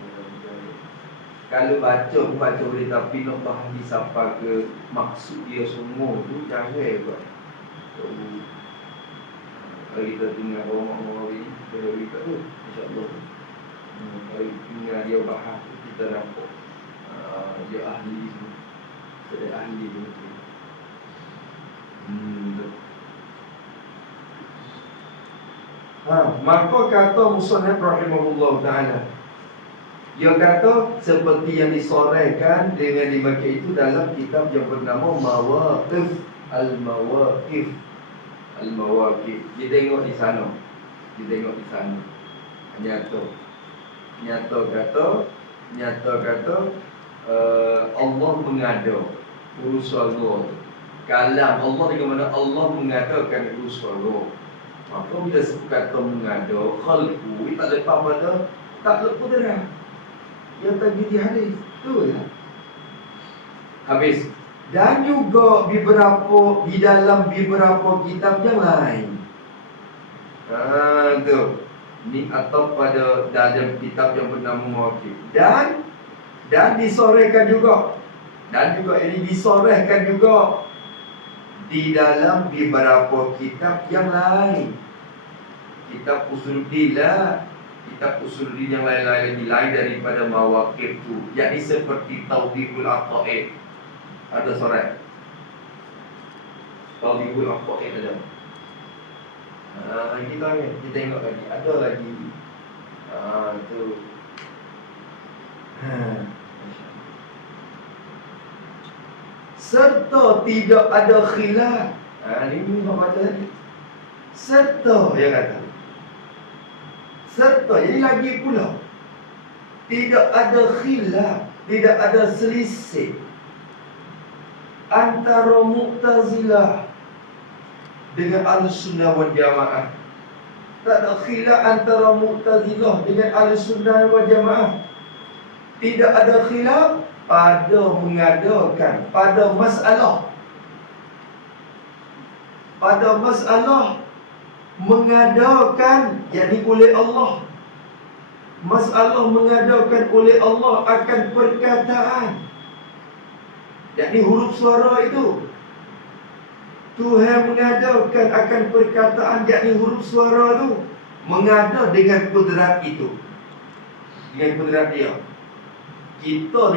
Kalau baca boleh, tapi nak faham siapa ke maksud dia semua tu jangan buat. Kalau kita dengar orang-orang ni, kita beritahu tu, insya-Allah. Kalau dengar dia bahas, kita nampak dia ahli semua. Dia ahli betul. Maka kata Musannaf rahimahullah ta'ala, dia kata seperti yang disoraikan dengan dibaca itu dalam kitab yang bernama Mawaqif Al-Mawaqif. Al-Mawaqif. Dia tengok di sana. Nyata kata Allah mengada urusan Allah. Kalam Allah dengan mana Allah mengadakan urusan Allah. Maka bila sebut kata mengada, khalqu, tak lepas pada tak lepas dah. Yang tadi di hadis tu ya. Habis. Dan juga di dalam beberapa kitab yang lain. Tu. Ni atau pada dalam kitab yang bernama Mawaqif. Dan disorehkan juga. Dan juga ini disorehkan juga di dalam beberapa kitab yang lain. Kitab Usuluddin lah. Kitab Usuluddin yang lain daripada Mawaqif tu, yakni seperti Tawdihul Aqaid. Ada sorat Tawdihul Aqaid ada. Kita tengok lagi, ada lagi. Tu. Serta tidak ada khilaf. Ini baca tadi. Serta dia kata. Serta, jadi lagi pula tidak ada khilaf, tidak ada selisih antara Mu'tazilah dengan Ahlussunnah wal Jamaah. Tak ada khilaf antara Mu'tazilah dengan Ahlussunnah wal Jamaah. Tidak ada khilaf pada mengadakan pada masalah mengadakan, yakni oleh Allah. Masalah mengadakan oleh Allah akan perkataan, yakni huruf suara itu. Tuhan mengadakan akan perkataan, yakni huruf suara itu. Mengada dengan kudrat itu, dengan kudrat dia. Kita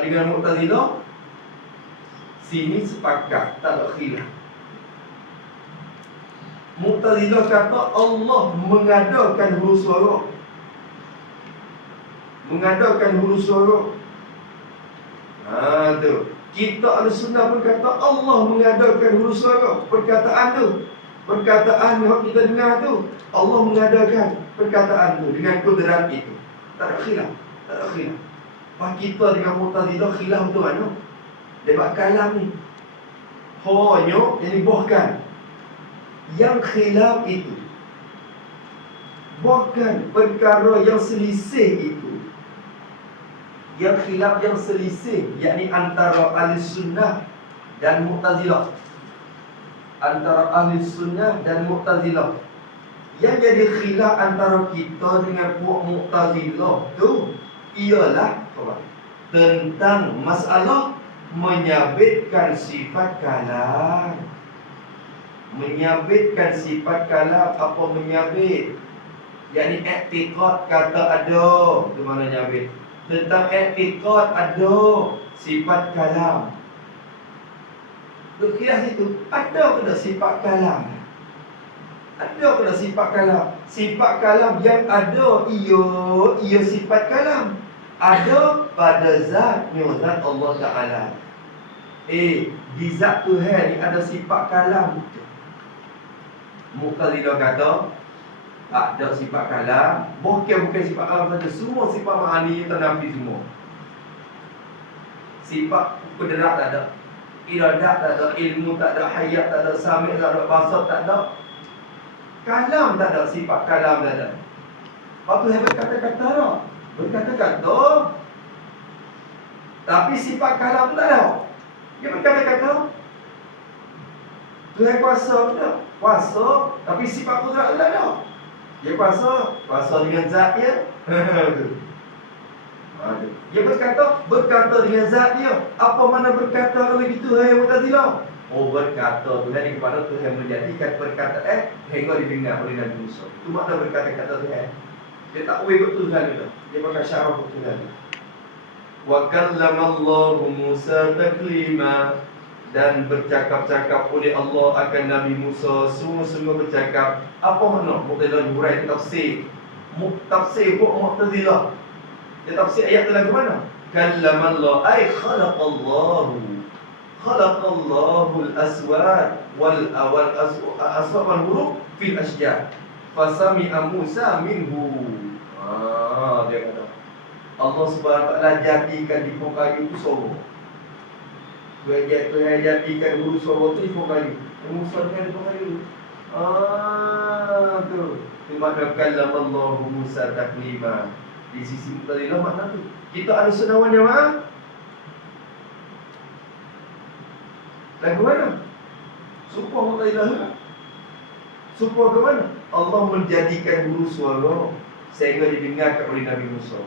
dengan Mu'tazilah sini sepakat, tak ada khilaf. Mu'tazilah kata Allah mengadakan huruf suara. Tu. Kita Ahlussunnah pun kata Allah mengadakan huruf suara. Perkataan yang kita dengar tu, Allah mengadakan perkataan tu dengan kudrat itu. Tak ada khilaf. Pak kita dengan Mu'tazilah khilaf tu mana? Debat kalam ni. Hanya yang bahkan yang khilaf itu, bahkan perkara yang selisih itu, yang khilaf yang selisih, yakni antara Ahlussunnah dan Mu'tazilah. Yang jadi khilaf antara kita dengan puak Mu'tazilah tu ialah tentang masalah menyabitkan sifat kalam. Menyabitkan sifat kalam. Apa menyabit? yakni i'tiqad kata ada. Itu mana nyabit? Tentang i'tiqad ada sifat kalam. Kira situ ada kena sifat kalam. Ada kena sifat kalam. Sifat kalam yang ada ia sifat kalam. Ada pada zatnya, zat Allah Ta'ala. Di zat Tuhan ni ada sifat kalam. Muqtazilah kata tak ada sifat kalam. Bukan sifat kalam saja. Semua sifat ma'ani ternafi semua. Sifat kudrat tak ada, iradat tak ada, ilmu tak ada, hayat tak ada, sami' tak ada, basar tak ada, kalam tak ada, sifat kalam tak ada. Lepas tu saya berkata-kata tak? Berkata-kata, tapi sifat kalam tak ada. Dia berkata-kata, Tuhan kuasa tak? Kuasa, tapi sifat kudrat tak ada. Dia kuasa dengan zat dia. Dia berkata dengan zat dia. Apa mana berkata kalau begitu hai Mu'tazilah? Berkata Tuhan ni kepada Tuhan menjadikan perkataan hingga didengar oleh Nabi Musa. Itu makna berkata-kata Tuhan. Dia tak boleh betul Tuhan itu. Dia pakai syarah betul Tuhan. Wa kallamallahu Musa taklima. Dan bercakap-cakap oleh Allah akan Nabi Musa. Sungguh-sungguh bercakap. Apa makna? Mu'tazilah hurai tafsir. Tafsir pun Mu'tazilah. Dia tafsir ayat tu lagu mana? Kallamallah ay khalaqallahu al-aswad wal aswad wal huruf fil asjar fasami'a Musa minhu. Dia kata Allah Subhanahu wa taala jadikan di pokok kayu tu suara. Tuhan jadikan huruf suara tu di pokok kayu. Musa dengan di pokok kayu. Tu. Makna kallamallahu Musa taklima. Di sisi Mu'tazilah makna tu. Kita ada senawan jamaah. Lagu mana? Supaya Mu'tazilah. Supaya ke mana? Allah menjadikan huruf suara sehingga didengarkan oleh Nabi Musa.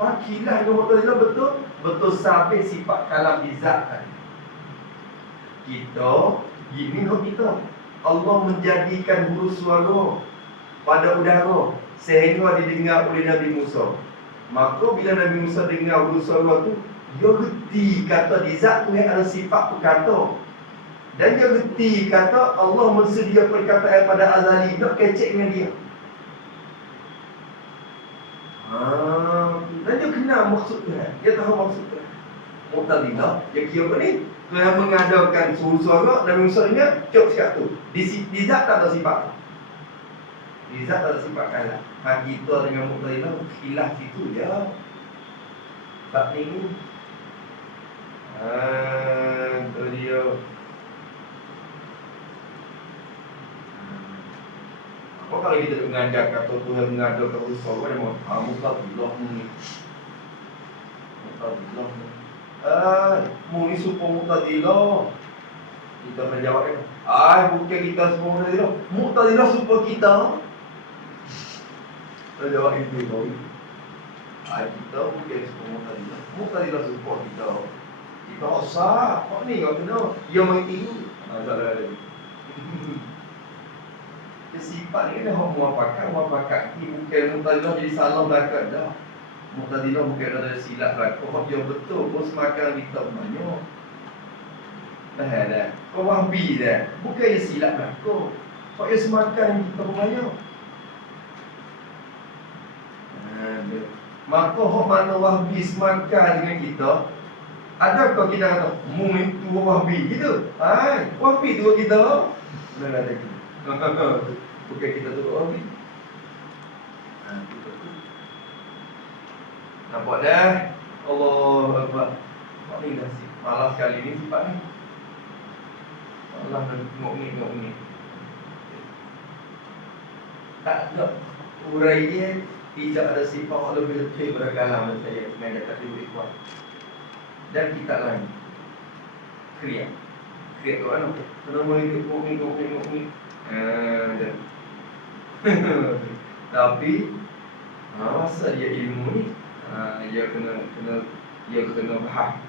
Pakilah dengan Mu'tazilah betul sampai sifat kalam izat tadi. Kita gini kita. Allah menjadikan huruf suara pada udara sehingga didengar oleh Nabi Musa. Maka bila Nabi Musa dengar huruf suara tu, dia reti kata di zat tu ada sifat perkata. Dan dia reti kata Allah mensedia perkataan pada azali. Nak kecek dengan dia. Dan dia kenal maksud Tuhan. Dia tahu maksud Tuhan. Mu'tazilah, dia kira apa ni? Tuhan mengadakan huruf suara, Nabi Musa dengar, cok siap tu. Di zat tak ada sifat. Rizat tak ada sifat kalah. Kita dengan Mu'tazilah khilaf situ je. Tak ni. Itu dia. Apa kalau kita mengajar kata Tuhan mengadakan usaha dia mahu Mu'tazilah ni. Mu'tazilah ni. Mu ni supaya Mu'tazilah. Kita pernah jawab kan? Bukan kita supaya Mu'tazilah. Mu'tazilah supaya kita. Kita jawab itu baru. Kita bukan semua Mu'tazilah. Mu'tazilah support kita. Kita rasa kok ni kau kena dia mengiru. Tak ada lagi. Sifat ni dah muafakat ni bukan Mu'tazilah jadi salah belakang dah. Mu'tazilah bukan ada silap belakang. Kau dia betul kau semakan kita banyak. Dah. Kau Wahbi dah. Bukan silap belakang. Kau dia semakan kita banyak. Maka hok mana Wahbi semakan dengan kita. Adakah kita kata mu itu Wahbi gitu? Wahbi tu kita. Mana ada kita. Bukan kita tu Wahbi. Nampak dah? Allah Akbar. Kok ni dah malas kali ni sifat ni. Allah nak tengok ni. Tak ada uraian. Tidak ada sifat lebih letih berkalam saya dengan kata diri kuat. Dan kita lain kriak tu mana? Kena mengikut mukmin. Tapi masa dia ilmu ni dia kena faham.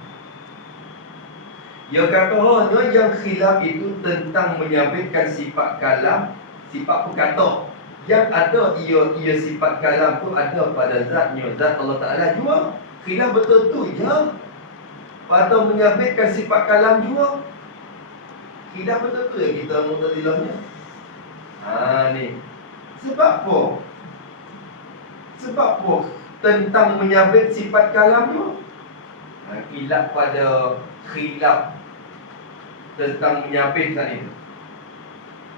Dia kata yang khilaf itu tentang menyabitkan sifat kalam, sifat perkata. Yang ada ia sifat kalam tu ada pada zatnya, zat Allah Ta'ala juga. Khilaf betul tu je. Pada menyabitkan sifat kalam juga. Khilaf betul tu ya kita Mu'tazilahnya. Ni. Sebab apa? Sebab apa tentang menyabit sifat kalam juga? Khilaf pada khilaf tentang menyabitkan itu.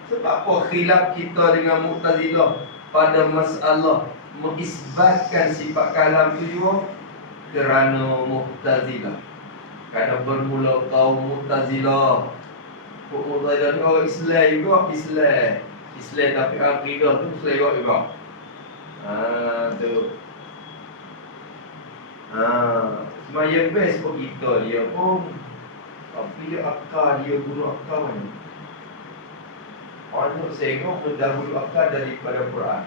Sebab apa khilaf kita dengan Mu'tazilah pada masalah mengisbatkan sifat kalam itu juga? Kerana Mu'tazilah, kerana bermula kaum Mu'tazilah. Mu'tazilah ni orang Islam juga, Islam tapi akidah tu Islam juga. Tu. Semaya best pun kita dia pun. Tapi dia akal, dia guru akal ni. Orang tengok mendahulu akal daripada Quran.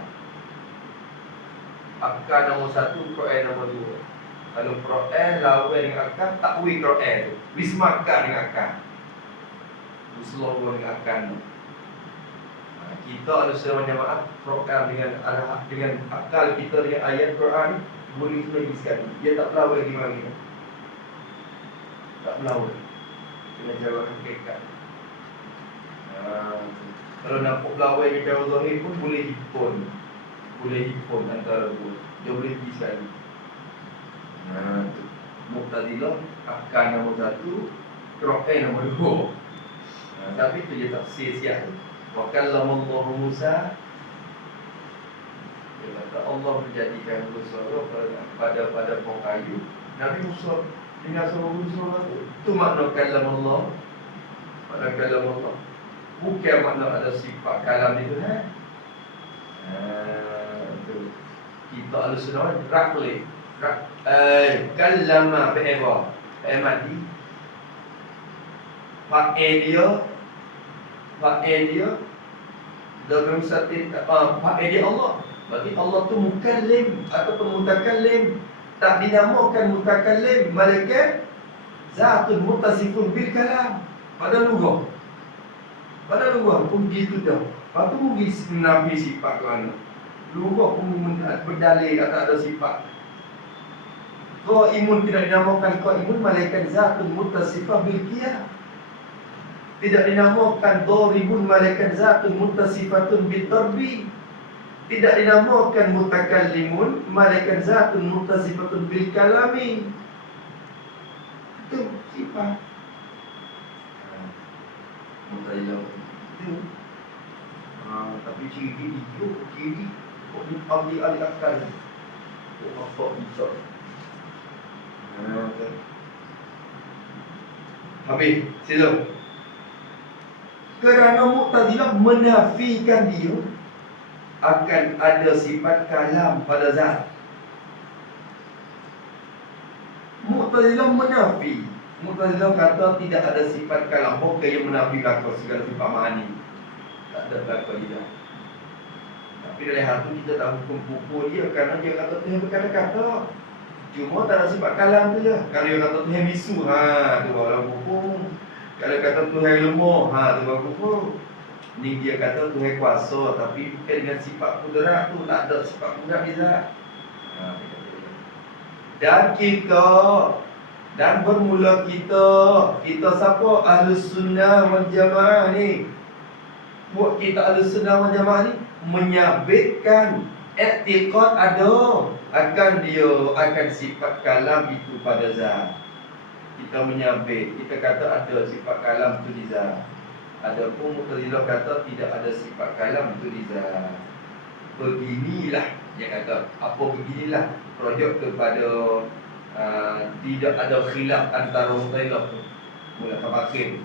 Akal nombor 1, Quran nombor 2. Kalau Quran lawan dengan akal, takwil Quran tu. Wismakar dengan akal. Usul dengan akal tu. Kita ada seorang jemaah Quran dengan akal kita dengan ayat Quran boleh lagi sekali. Dia tak pelawai gimana. Tak pelawai. Kena jawab hakikat. Kalau nak pelawai dengan cara zahir pun boleh hipon antara dua. Dia boleh pergi sekali. Mu'tazilah akan nombor 1, Quran nombor 2. Tapi tu dia tak sia-sia. Wa kallamallahu Musa. Dia kata Allah menjadikan bersuara pada pohon kayu. Nabi Musa dengan suara tu makna kallamallah. Makna kallamallah. Bukan makna ada sifat kalam itu tu. Kita al-sunnah rakli. Kallama bi'ibah. Mati. Fa'il dia dalam satu fa'il dia Allah. Bagi Allah tu mukallim atau mutakallim. Tak dinamakan mutakallim, malaikat zatun muttasifun bil kalam. Pada lughah pun gitu dah. Lepas tu pergi menafi sifat kerana lughah pun berdalil kata ada sifat. Qaimun tidak dinamakan qaimun, malaikat zatun muttasifah bil qiyam. Tidak dinamakan dharibun, malaikat zatun muttasifatun bil darbi. Tidak dinamakan mutakallimun, malaikat zatun muttasifatun bil kalami. Itu sifat. Mu'tazilah itu. Tapi ciri itu ciri ahli akal. Apa bisa? Habis, sila. Kerana Mu'tazilah menafikan dia akan ada sifat kalam pada zat. Mu'tazilah menafi. Mu'tazilah kata tidak ada sifat kalam. Bukan yang menafi belakang segala sifat ma'ani. Tak ada belakang dia. Tapi dari hal tu kita tak hukum dia kerana dia kata Tuhan berkata-kata. Cuma tak ada sifat kalam tu je. Kalau dia kata Tuhan bisu, tu orang hukum. Kalau kata Tuhan lemah, tu orang hukum. Ni dia kata Tuhan kuasa, tapi bukan dengan sifat kudrat tu. Tak ada sifat kudrat di zat. Dan bermula kita siapa? Ahlus Sunnah wal Jamaah ni. Buat kita Ahlus Sunnah wal Jamaah ni menyabitkan i'tiqad ada akan sifat kalam itu pada zat. Kita menyabit, kita kata ada sifat kalam itu di zat. Adapun Mu'tazilah kata tidak ada sifat kalam itu di zat. Beginilah dia kata. Apa beginilah? Projek kepada tidak ada khilaf antara Mu'tazilah tu. Mula tabakin.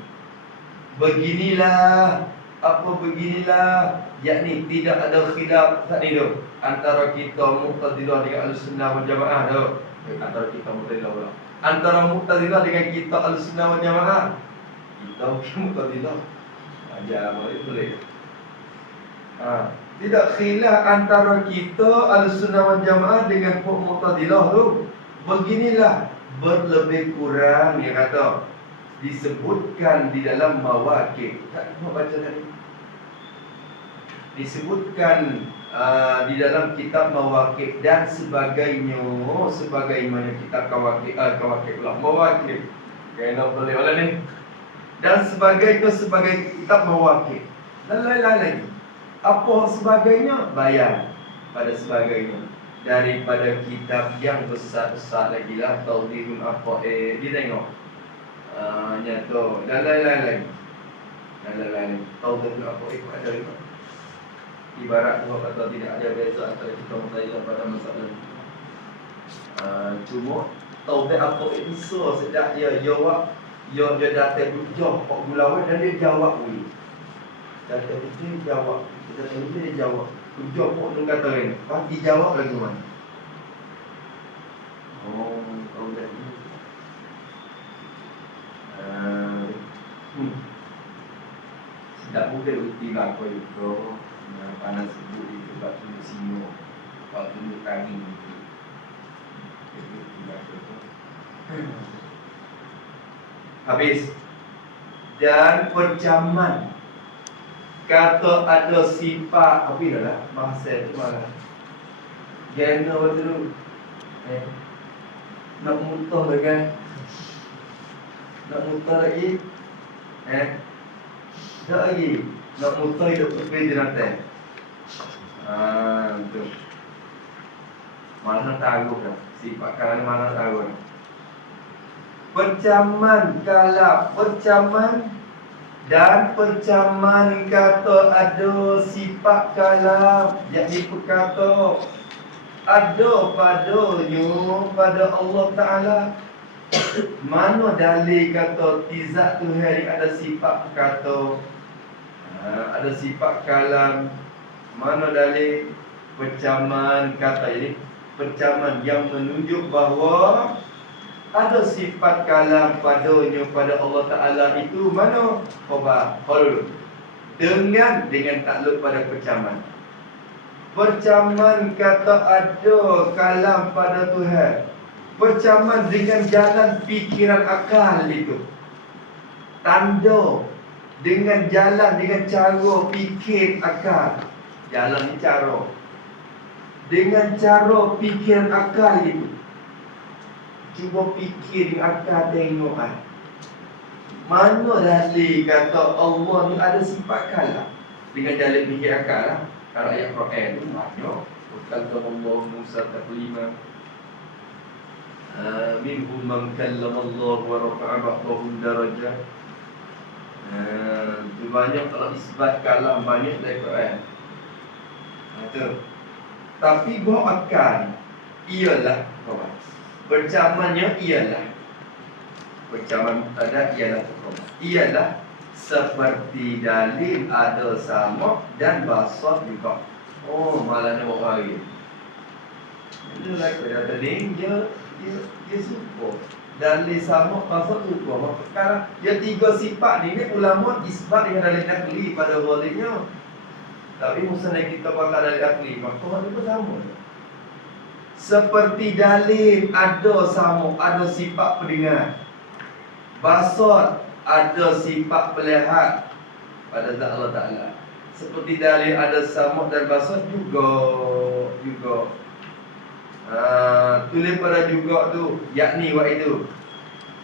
Beginilah. Apa beginilah? Yakni tidak ada khilaf tadi tu antara kita Mu'tazilah dengan Ahlussunnah wal Jamaah tu. Antara kita Mu'tazilah pula. Antara Mu'tazilah dengan kita Ahlussunnah wal Jamaah. Kita Mu'tazilah. Ajar boleh. Tidak khilaf antara kita Ahlussunnah wal Jamaah dengan Mu'tazilah tu. Beginilah berlebih kurang dia kata. disebutkan di dalam mawaqif. Tak mau baca tadi. Disebutkan di dalam kitab mawaqif dan sebagainya, sebagaimana kitab kawaqif lah mawaqif. Kena boleh oleh ni. Dan sebagainya sebagai kitab mawaqif. Dan lain-lain lagi. Apa sebagainya? Bayan pada sebagainya. Daripada kitab yang besar-besar lagi lah, Tawdihul Aqaid, dia tengok nyata dan lain-lain lagi. Dan lain-lain lagi. Tawdihul Aqaid ada juga. Ibarat orang kata tidak ada beza antara kita mempelajari pada masalah cuma Tawdihul Aqaid bisa sejak dia jawab, dia datang hujah Pak Gulawan dan dia jawab weh. Datang hujah dia jawab. Datang hujah dia jawab. Hujah Pak Nun kata lain. Lepas dijawab lagi mana? Oh, Tawdih ni. Tidak mungkin uti bakal itu. Panas sebut itu sebab tunduk sino. Kalau tunduk tangi itu. Habis. Dan percaman. Kata ada sifat. Apa dah lah? Bahasa itu mana? Gana waktu dulu. Nak muntah lagi kan? Nak muntah lagi? Tak lagi. Nak muntah hidup tepi jenatah. Tu. Mana tahu dah. Sifat kalangan mana tahu dah. Percaman kalap. Percaman dan percaman kata ada sifat kalap. Yakni perkata ada padanya pada Allah Ta'ala. Mana dalil kata tizat Tuhan ada sifat perkata, ada sifat kalam. Mana dalil percaman kata ini, percaman yang menunjuk bahawa ada sifat kalam padanya pada Allah Ta'ala itu mana? Coba dulu. Dengan takluk pada percaman. Percaman kata ada kalam pada Tuhan. Percaman dengan jalan fikiran akal itu. Tanda dengan jalan, dengan cara fikir akal. Jalan ni cara. Dengan cara fikiran akal itu. Cuba fikir dengan akal tengok kan. Mana dalil kata Allah ni ada sifat kalam dengan jalan fikir akal lah. Kalau ayat Quran tu banyak. Kata Allah Musa taklima. Minhum man kallama Allah wa rafa'a ba'dahum darajah. Tu banyak kalau isbat kalam banyak dari Quran. Tu. Tapi bahawa akan ialah kawan. Bercamannya ialah. Bercaman ada ialah seperti dalil ada sama dan basah juga. Oh, malahnya bawa lagi. Itu lagi pada tadi dia suka. Dalil sama basah suka. Maka sekarang dia tiga sifat ni ulama isbat dengan dalil nakli pada walidnya. Tapi misalnya kita pakai dalil nakli, maka itu sama. Seperti dalil ada sama, ada sifat pendengar. Basat ada sifat melihat pada zat Allah Ta'ala. Seperti dalil ada samuk dan basat juga. Tulis pada juga tu, yakni wa itu.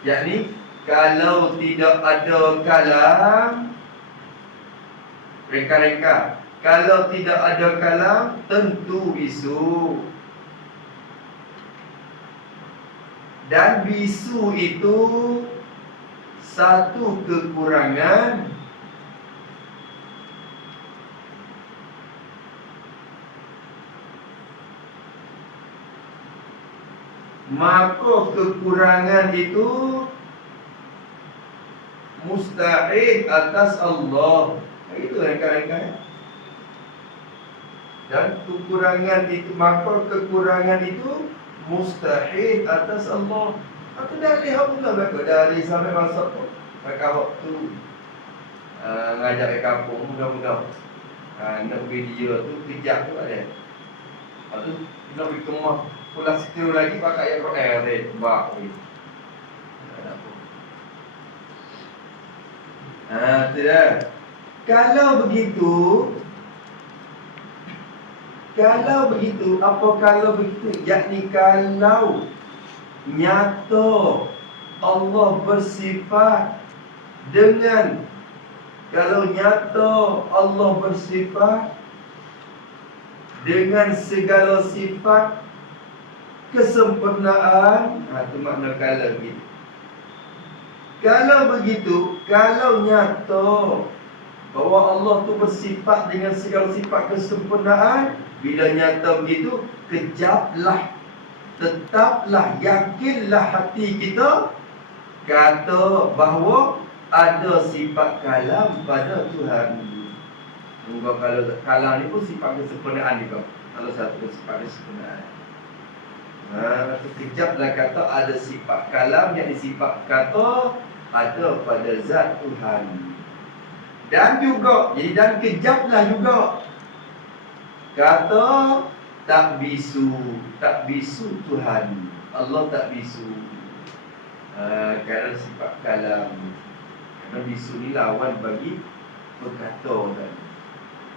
Yakni kalau tidak ada kalam, reka-reka. Kalau tidak ada kalam, tentu bisu. Dan bisu itu satu kekurangan maka kekurangan itu mustahil atas Allah. Itu rekan-rekan. Dan kekurangan itu, maka kekurangan itu mustahil atas Allah. Aku dari Alhamdulillah mereka dari sampai masuk tu mereka waktu ngajak ke kampung mudah-mudah nak pergi dia tu kejap tu ada. Lepas tu nak pergi kemah pulang sekiru lagi pakai yang Quran dia bak ni. Tu dah. Kalau begitu, apa kalau begitu? Yakni kalau nyata Allah bersifat dengan, kalau nyata Allah bersifat dengan segala sifat kesempurnaan, itu makna kalau begitu. Kalau begitu, kalau nyata bahawa Allah tu bersifat dengan segala sifat kesempurnaan, bila nyata begitu, kejaplah, tetaplah, yakinlah hati kita kata bahawa ada sifat kalam pada Tuhan. Moga kalau kalam ni pun sifat kesempurnaan juga. Kalau satu sifat kesempurnaan. Kejaplah kata ada sifat kalam, yang sifat kata ada pada zat Tuhan. Dan juga, jadi dan kejaplah juga kata tak bisu Tuhan. Allah tak bisu. Kerana sifat kalam. Kerana bisu ni lawan bagi berkata tadi.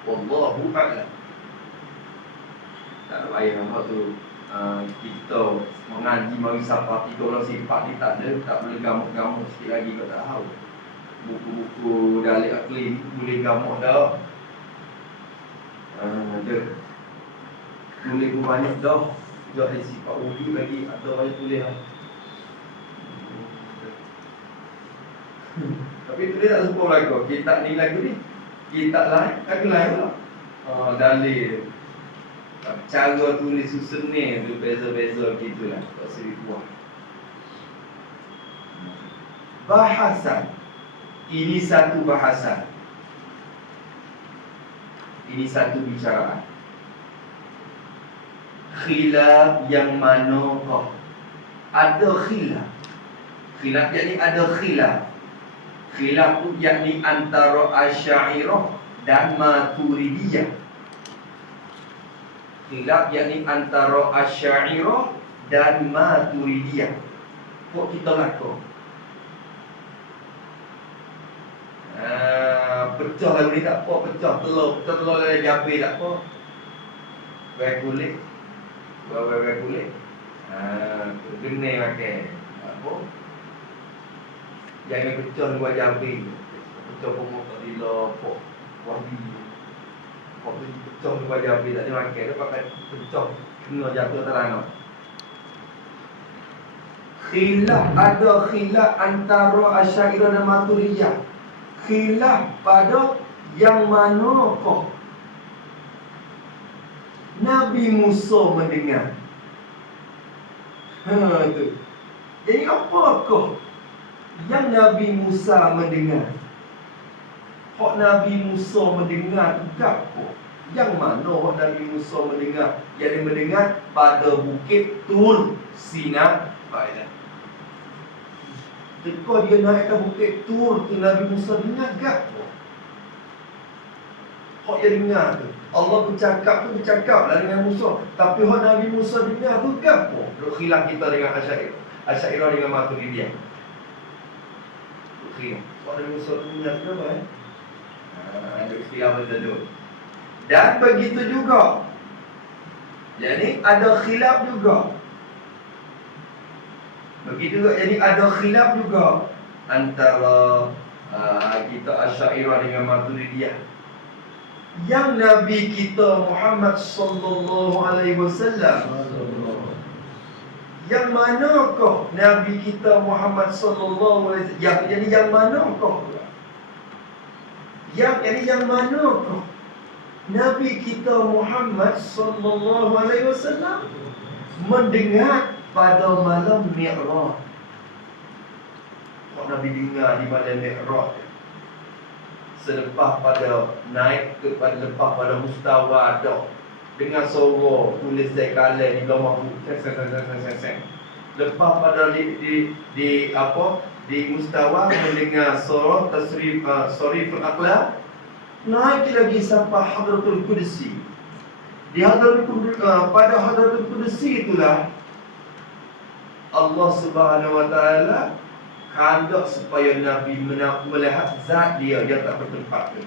Wallahu a'lam. Tak payah nampak tu. Kita mengaji mari siapa 3 orang sifat ni tak ada, tak boleh gamuk-gamuk sikit lagi kau tak tahu. Buku-buku dalil akli ni boleh gamuk dah. Ada. Tulis pun banyak dah. Juga ada sifat wujud lagi, ada banyak tulis lah. Tapi tulis tak semua lagu. Kitab ni lagu ni, kitab lain, lagu lain pula. Dalil. Cara tulis susun ni tu beza-beza gitulah. Tak seri buah. Bahasan. Ini satu bahasan. Ini satu bicaraan. Khilaf yang manakah? Ada khilaf. Khilaf yakni ada khilaf. Khilaf tu yakni antara Asy'ariyah dan Maturidiyah. Khilaf yakni antara Asy'ariyah dan Maturidiyah. Kok kita lakukan? Pecah lagu ni tak apa, pecah telur dari gabe tak apa. Wai kulit. Wai kulit. Gene pakai. Tak apa. Jangan pecah luar gabe. Pecah pokok tak dilo pok wabi. Pok tu pecah luar gabe tak ada pakai, dia pakai pecah kena jatuh terang. Ada khilaf antara Asy'ariyah dan Maturidiyah. Khilaf pada yang manakah Nabi Musa mendengar. Tu. Jadi apakah yang Nabi Musa mendengar? Hak Nabi Musa mendengar tu apa? Yang mana hak Nabi Musa mendengar? Yang dia mendengar pada bukit Tur Sina. Baiklah. Ketika dia naik ke bukit Tur tu, Nabi Musa dengar tak? Hak dia dengar tu, Allah bercakap lah dengan Musa. Tapi hak Nabi Musa dengar tu apa? Khilaf kita dengan Asy'ariyah dengan Maturidiyah. Khilaf. Hak Nabi Musa dengar tu apa? Ada khilaf macam tu. Dan begitu juga. Jadi ada khilaf juga. Begitu juga, jadi ada khilaf juga antara kita Asy'ariyah dengan Maturidiyah. Yang Nabi kita Muhammad sallallahu alaihi wasallam, yang manakah Nabi kita Muhammad sallallahu alaihi wasallam? Jadi yang manakah? Yang manakah Nabi kita Muhammad sallallahu alaihi wasallam mendengar pada malam Mi'raj. Kalau Nabi dengar di malam Mi'raj, selepas pada naik lepas pada mustawa dah, dengar suara tulis saya kalah di bawah mahfuz. Lepas pada di mustawa mendengar suara tasriful aqlam, naik lagi sampai Hadratul Qudsi. Pada Hadratul Qudsi itulah Allah Subhanahu wa taala hendak supaya Nabi melihat zat dia yang tak bertempat tu.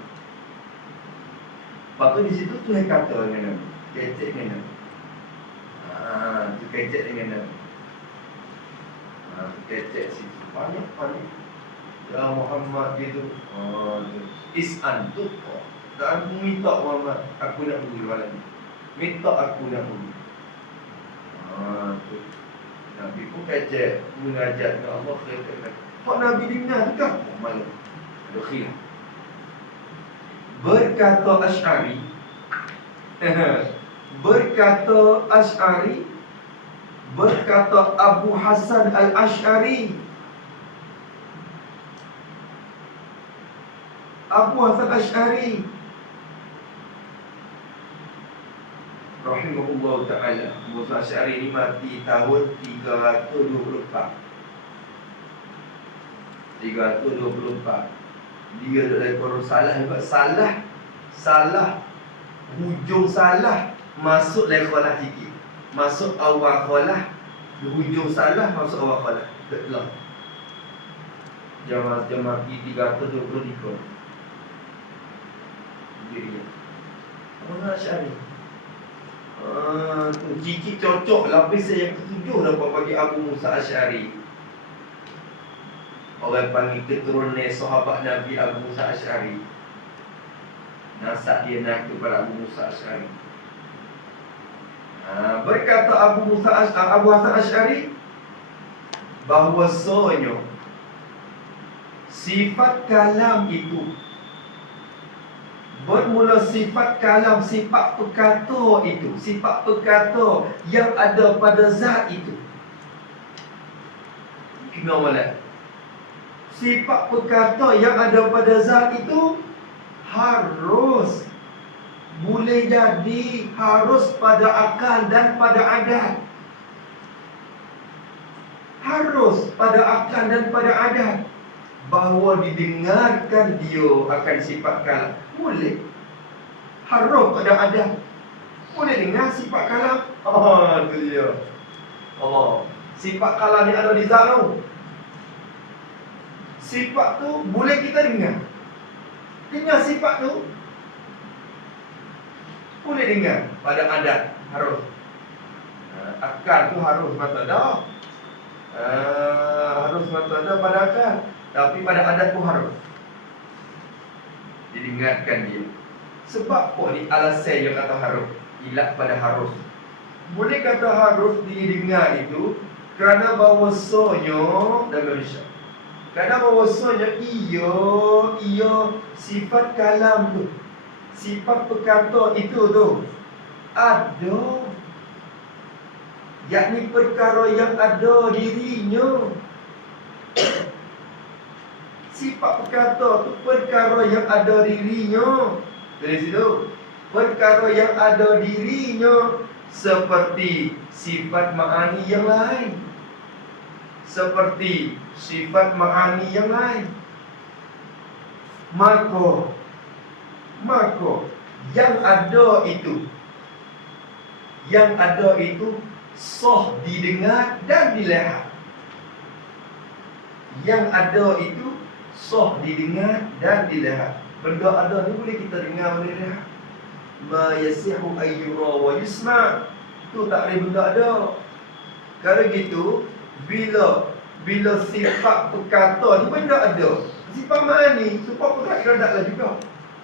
Lepas tu di situ Tuhan kata dengan Nabi, kecek dengan Nabi. Tu kecek dengan Nabi. Kecek situ banyak. Ya Muhammad gitu. Is'an tu. Dan aku minta Muhammad, aku nak pergi malam ni. Minta aku nak pergi. Tu. Nabi pun kecek mengajak dengan Allah kata. Kok Nabi dengar tu kan? Malam. Ada khilaf. Berkata Asy'ari, berkata Abu Hasan Al-Asy'ari. Abu Hasan Asy'ari rahimahullah ta'ala. Abu Hasan Asy'ari ni mati tahun 324. Dia adalah korang salah juga. Salah hujung salah masuk lekholah sikit. Masuk awal kholah, hujung salah masuk awal kholah. Betul. Jamaah 323. Dia Abu Asy'ari. Tu cikit cocok lapis yang ketujuh dapat bagi Abu Musa Asy'ari. Orang panggil keturunan sahabat Nabi Abu Musa Asy'ari. Nasab dia naik kepada Abu Musa Asy'ari. Berkata Abu Hasan Asy'ari bahwasanya sifat kalam itu bermula sifat kalam, sifat perkata itu, sifat perkata yang ada pada zat itu. Kena molek. Sifat perkata yang ada pada zat itu harus, boleh jadi, harus pada akal dan pada adat. Harus pada akal dan pada adat. Bahawa didengarkan dia akan sifat kalam. Boleh. Harus pada adat. Boleh dengar sifat kalam. Itu dia. Sifat kalam ni ada di zat tu. Sifat tu boleh kita dengar. Dengar sifat tu boleh dengar pada adat. Harus. Akal tu harus mata dah. Harus mata dah pada akal. Tapi pada adat pun harus didengarkan dia. Sebab apa ni alasan yang kata harus? Ilat pada harus. Boleh kata harus didengar itu kerana bahawasanya dalam Malaysia. Kerana bahawasanya ia sifat kalam tu, sifat perkata itu tu ada, yakni perkara yang ada dirinya. Sifat perkata tu perkara yang ada dirinya. Dari situ, perkara yang ada dirinya seperti sifat ma'ani yang lain. Seperti sifat ma'ani yang lain. Maka yang ada itu sah didengar dan dilihat. Yang ada itu sah didengar dan dilihat. Benda ada ni boleh kita dengar, boleh lihat. Ma yasihu ayyura wa yusma. Tu tak boleh benda ada. Kalau gitu, bila sifat perkata ni benda ada, sifat ma'ani, sifat perkata iradatlah juga,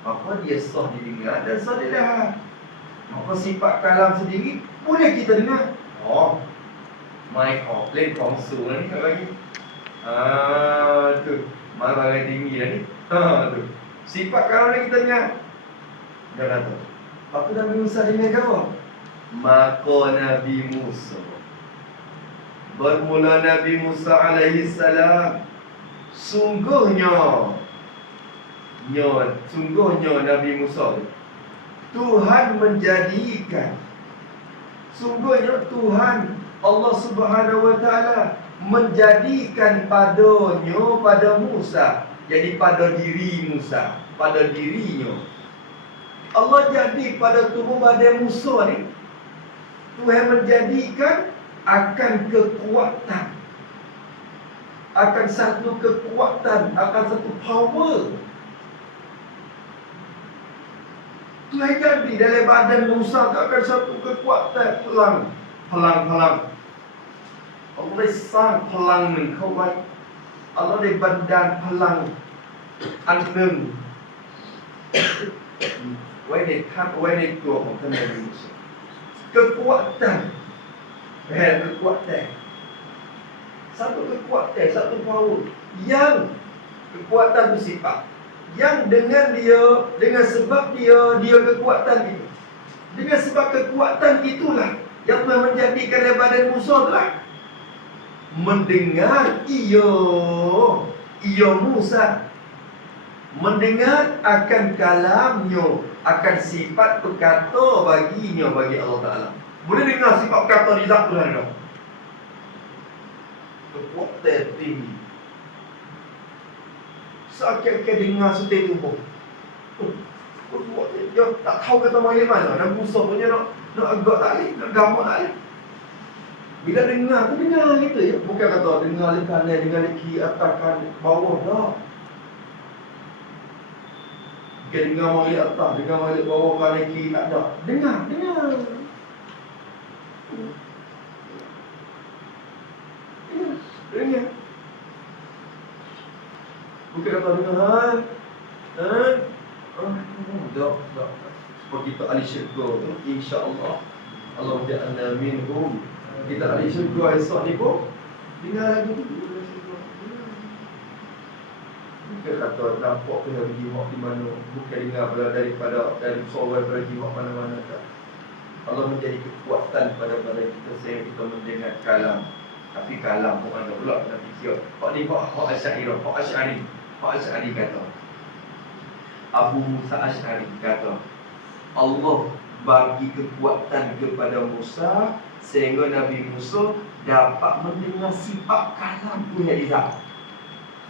maka dia sah didengar dan sah dilihat. Maka sifat kalam sendiri boleh kita dengar. Mic off, lain kongsu ni tak bagi. Tu marah yang tinggi dah ni. Tu sifat kalam ni kita dengar. Dah kata. Lepas tu Nabi Musa dengar apa? Maka Nabi Musa, bermula Nabi Musa alaihi salam, sungguhnya Nabi Musa, Tuhan menjadikan, sungguhnya Tuhan Allah Subhanahu wa taala menjadikan padanya, pada Musa, jadi pada diri Musa, pada dirinya. Allah jadi pada tubuh badan Musa ni, Tuhan menjadikan akan kekuatan. akan satu kekuatan, akan satu power. Tuhan jadi dalam badan Musa akan satu kekuatan, pelang. Allahได้สร้างพลังหนึ่งเข้าไว้Allahได้บันดาลพลังอันหนึ่งไว้ในท่านไว้ในตัวของท่านนบีมูซา kekuatan kekuatan satu kekuatan, satu power yang kekuatan bersifat yang dengan sebab dia kekuatan itu, dengan sebab kekuatan itulah yang telah menjadikan badan Musa telah mendengar ia Musa mendengar akan kalamnya, akan sifat berkata bagi Allah Ta'ala. Boleh dengar sifat berkata di zat Tuhan dah. Kekuatan tinggi. Seakan-akan dengar setiap tubuh. Dia tak tahu kata mari mana. Dan Musa punya nak agak tak boleh, nak gamak tak boleh. Bila dengar tu dengar gitu ya. Bukan kata dengar di kanan, dengar di kiri, atas kanan, bawah dah. Bukan dengar mari atas, dengar mari bawah, kanan kiri, tak ada. Dengar. Dengar. Bukan kata dengar tak. Seperti kita ahli syurga tu, insya-Allah Allah ja'alna minhum. Kita ahli syurga esok ni pun dengar lagu tu. Bukan kata nampak ke dari jiwa di mana, bukan dengar dari suara dari jiwa mana-mana tak. Allah menjadi kekuatan pada kita sehingga kita mendengar kalam. Tapi kalam pun ada pula nanti siap. Hak ni hak Asy'ari kata. Abu Musa Asy'ari kata, Allah bagi kekuatan kepada Musa sehingga Nabi Musa dapat mendengar sifat kalam punya izah.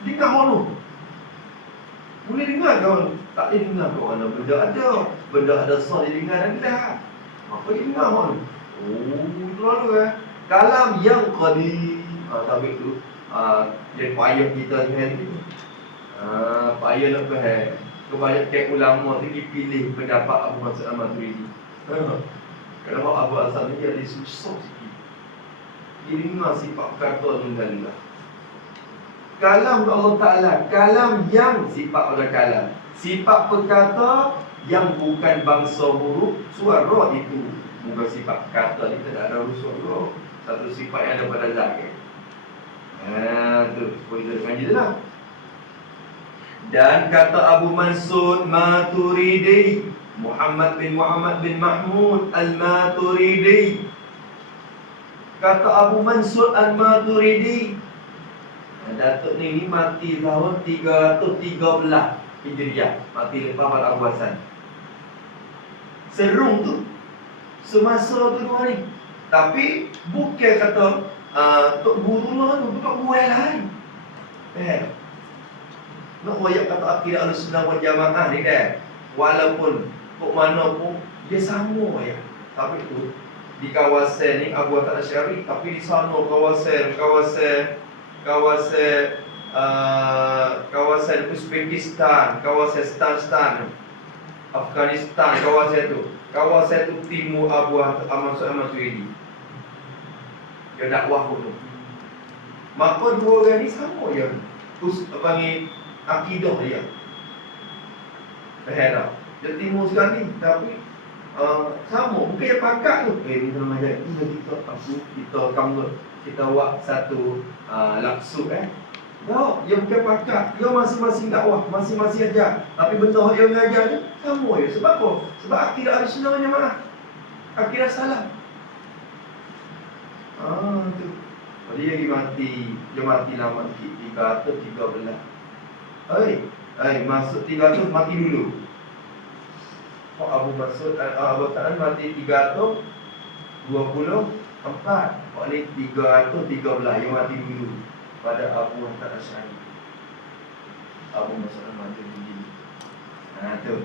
Dengar mana? Boleh dengar kawan? Tak boleh dengar kawan. Benda ada sah dia dengar dan dah. Apa dia dengar mana? Itu lalu kalam yang qadim. Tapi tu dia payah kita ni. Payah nak faham. Kebanyakan ulama tu dipilih pendapat Abu Mansur Al-Maturidi. Kenapa Abu Asad ni dia susah sikit. Dia dengar sifat kata tunggallah. Kalam Allah Ta'ala, kalam yang sifat pada kalam, sifat perkata yang bukan bangsa huruf suara itu. Bukan sifat kata ni tak ada huruf suara. Satu sifat yang ada pada zat kan. Tu boleh dengar je lah. Dan kata Abu Mansur Maturidi, Muhammad bin Mahmud Al-Maturidi, kata Abu Mansur Al-Maturidi, Datuk ni mati tahun 313 Hijriah, mati lepas pada Abu Hasan. Serung tu semasa tu dua ni. Tapi bukan kata Tok Guru lah tu, Tok Guru yang lain. Nak wayak kata akidah Ahlussunnah wal Jamaah ni kan. Walaupun kok mana pun dia sama ya. Tapi tu di kawasan ni Abu Hasan Asy'ari, tapi di sana kawasan Uzbekistan, kawasan Stan, Afghanistan, kawasan tu timur Abu Mansur Al-Maturidi. Dia dakwah tu. Maka dua orang ni sama je. Panggil akidah dia. Faham? Dia timur sekali tapi sama, bukan yang pakat tu. Kita mengajar kita kamu kita buat satu laksud No, dia bukan pakat. Dia masing-masing dakwah, masing-masing ajar. Tapi benda yang dia mengajar ni sama je. Sebab apa? Sebab akidah Ahlussunnah wal Jamaah, akidah salaf. Tu. Dia mati lama sikit, 313. Masuk 300 mati dulu. Abu Mansur Abu Ta'ala mati 324. Pak ni 313 yang mati dulu pada Abu Hasan Asy'ari. Abu Mansur Al-Maturidi. Tu.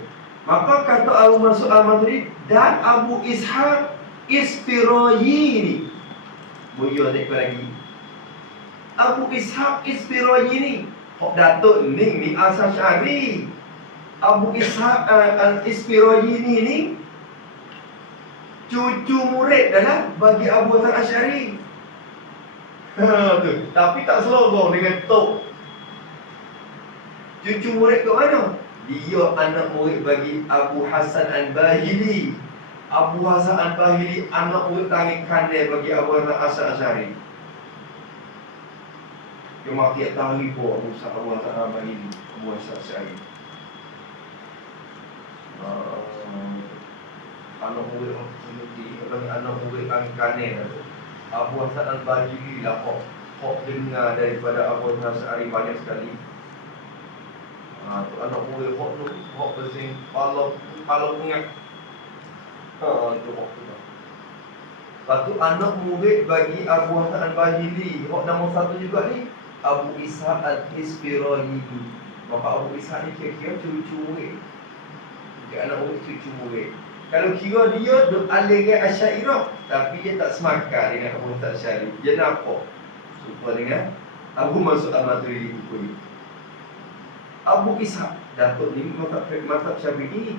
Maka kata Abu Mansur Al-Maturidi dan Abu Ishaq Isfirayini. Boyo dekor lagi. Abu Ishaq Isfirayhi ni, hok Datuk ni Al-Asy'ari. Abu Ishaq Al-Isfirayhi ni cucu murid adalah bagi Abu Hasan Asy'ari. Tu. Tapi tak selogong dengan tok. Cucu murid ke mana? Dia anak murid bagi Abu Hasan Al-Bahili. Abu Hasan Al-Bahili anak murid tangan kandai bagi Abu Hasan Asy'ari. Dia mati atas ribu Abu Hasan Al-Bahili, Abu Hasan Asy'ari. Anak murid anak murid tangan kandai Abu Hasan Al-Bahili lah hok dengar daripada Abu Hasan Asy'ari banyak sekali. Tu anak murid hok bersing kalau ingat. Tu hok tu. Lepas tu anak murid bagi Abu Hasan Al-Bahili, hok nombor satu juga ni Abu Ishaq Al-Isfirayhi. Bapa Abu Ishaq ni kira-kira cucu murid. Dia anak murid cucu murid. Kalau kira dia duk aliran Asy'ariyah, tapi dia tak semakar dengan Abu Hasan Asy'ari. Dia nampak serupa dengan Abu Mansur Al-Maturidi buku ni. Abu Ishaq Datuk ni mazhab Syafi'i.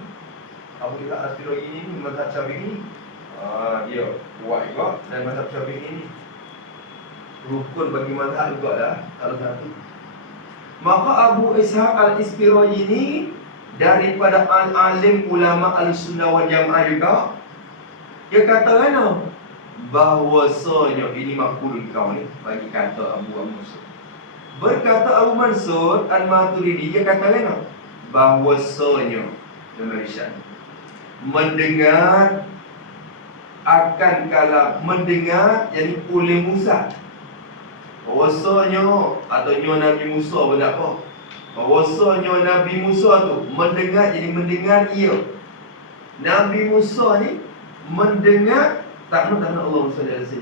Abu Ishaq Al-Isfirayhi ni mazhab Syafi'i. Dia kuat juga dalam mazhab Syafi'i ni. Rukun bagi mazhab juga dah salah satu. Maka Abu Ishaq Al-Isfirayhi ni daripada al-alim ulama al-sunnah wal jamaah juga. Dia kata kan bahwasanya ini makbul kau ni bagi kata Abu Mansur. Berkata Abu Mansur Al-Maturidi, dia kata kan bahwasanya Malaysia mendengar akan kalam mendengar jadi oleh Musa. Bahwasanya atau Nabi Musa benda apa? Bahwasanya Nabi Musa tu mendengar, jadi mendengar ia. Nabi Musa ni mendengar tak nak Allah SWT.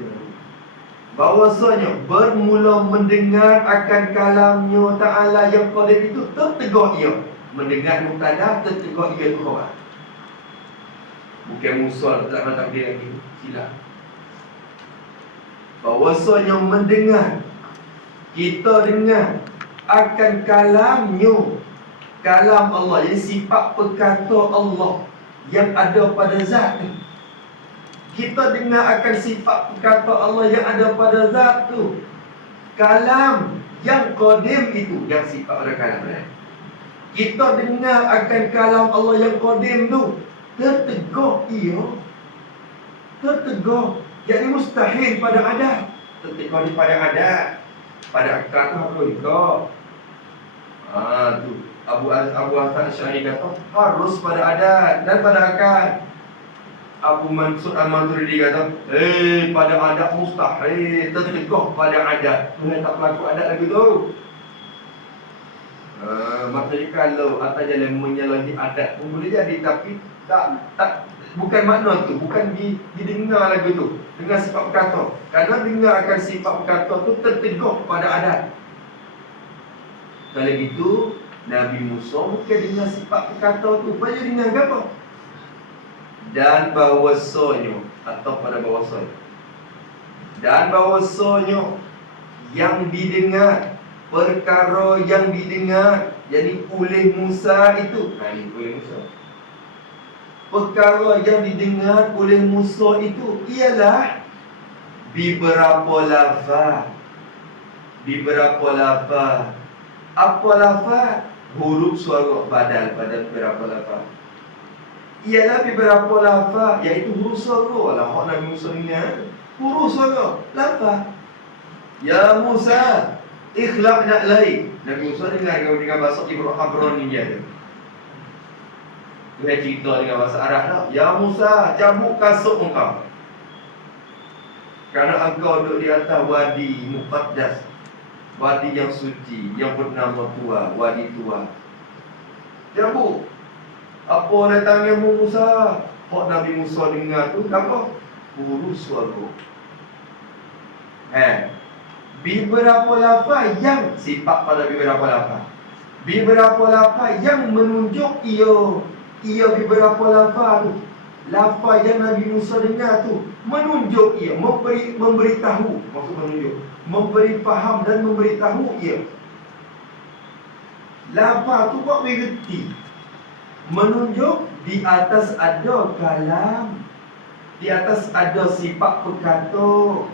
Bahwasanya bermula mendengar akan kalamnya Ta'ala yang qadir itu tertegak ia. Mendengar mubtada, tertegak ia tu khabar. Bukan Musa tak nak takdir lagi. Silap. Bahwasanya mendengar, kita dengar akan kalamnya, kalam Allah, jadi sifat perkata Allah yang ada pada zat. Kita dengar akan sifat perkata Allah yang ada pada zat tu. Kalam yang qadim itu, yang sifat pada kalam. Kita dengar akan kalam Allah yang qadim tu, tertegak ia. Tertegak. Jadi mustahil pada adat. Tertegak pada adat. Pada akal tu apa juga. Tu Abu Hasan Asy'ari kata harus pada adat dan pada akal. Abu Mansur Al-Maturidi kata pada adat mustahil, tertegak pada adat. Tuhan tak berlaku adat lagi tu. Maksudnya kalau atas jalan menyalahi adat pun boleh jadi, tapi tak bukan makna tu, bukan didengar lagu tu dengan sifat perkata. Kerana dengar akan sifat perkata tu tertegak pada adat. Kalau gitu Nabi Musa bukan dengar sifat perkata tu, banyak dengar apa? Dan bahawasanya atau pada bahawasanya, dan bahawasanya yang didengar, perkara yang didengar jadi oleh Musa itu, oleh Musa, perkara yang didengar oleh Musa itu ialah beberapa lafaz. Beberapa lafaz. Apa lafaz? Huruf suara badal pada beberapa lafaz. Ialah beberapa lafaz, iaitu huruf suara lah. Hak Nabi Musa dengar huruf suara, lafaz. Ya Musa, ikhlaq na'lai. Nabi Musa dengar dengan bahasa Ibrani dia. Dia cerita dengan bahasa Arab lah. Ya Musa, cabut kasut engkau, kerana engkau duduk di atas wadi muqaddas, wadi yang suci, yang bernama Tua, wadi Tua. Cabut. Apa datangnya Musa? Hak Nabi Musa dengar tu apa? Huruf suara. Beberapa lafaz yang sifat pada beberapa lafaz. Beberapa lafaz yang menunjuk ia beberapa lafaz tu. lafaz yang Nabi Musa dengar tu menunjuk ia, memberitahu, maksud menunjuk, memberi faham dan memberitahu ia. Lafaz tu buat mengerti, menunjuk di atas ada kalam, di atas ada sifat perkata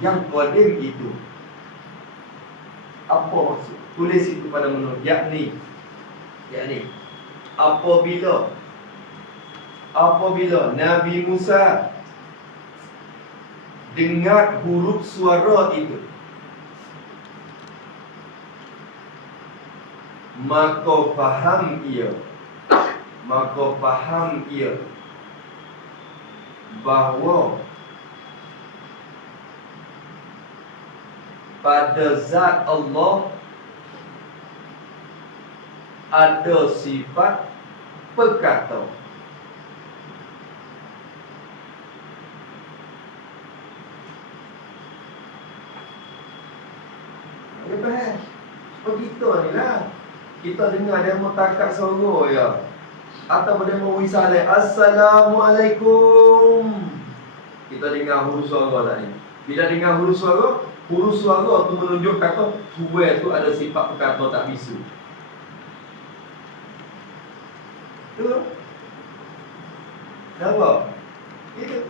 yang qadim itu. Apa maksud? Tulis itu pada menurut yakni apabila Nabi Musa dengar huruf suara itu, maka faham ia bahawa pada zat Allah ada sifat perkata. Dia faham? Seperti kita ni lah. Kita dengar dia mutakat suara ya, atau dia mau wisalah Assalamualaikum. Kita dengar huruf suara tadi. Bila dengar huruf suara tu menunjuk kata suara tu ada sifat perkata tak bisu. Tu apa? Itu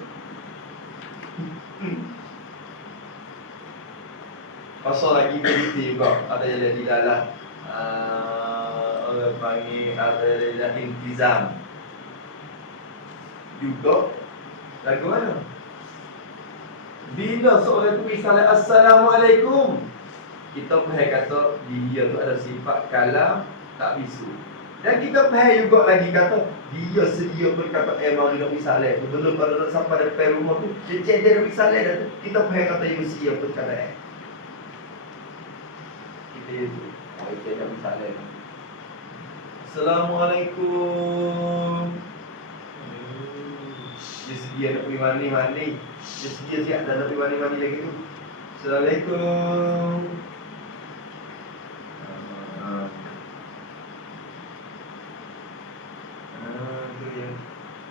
pasal lagi begitu juga. Ada yang jadi dalam orang panggil ada intizam juga. Lagu mana? Bila seorang tu misalnya Assalamualaikum, kita faham kata dia tu ada sifat kalam tak bisu. Dan kita faham juga lagi kata dia sedia berkata mari nak misalnya. Betul kalau nak sampai depan rumah tu cecek dia nak misalnya dah tu. Kita faham kata dia sedia berkata kita itu. Kita nak misalnya. Assalamualaikum. Dia sedia nak pergi mandi. Dia sedia siap dah nak pergi mandi lagi tu. Assalamualaikum.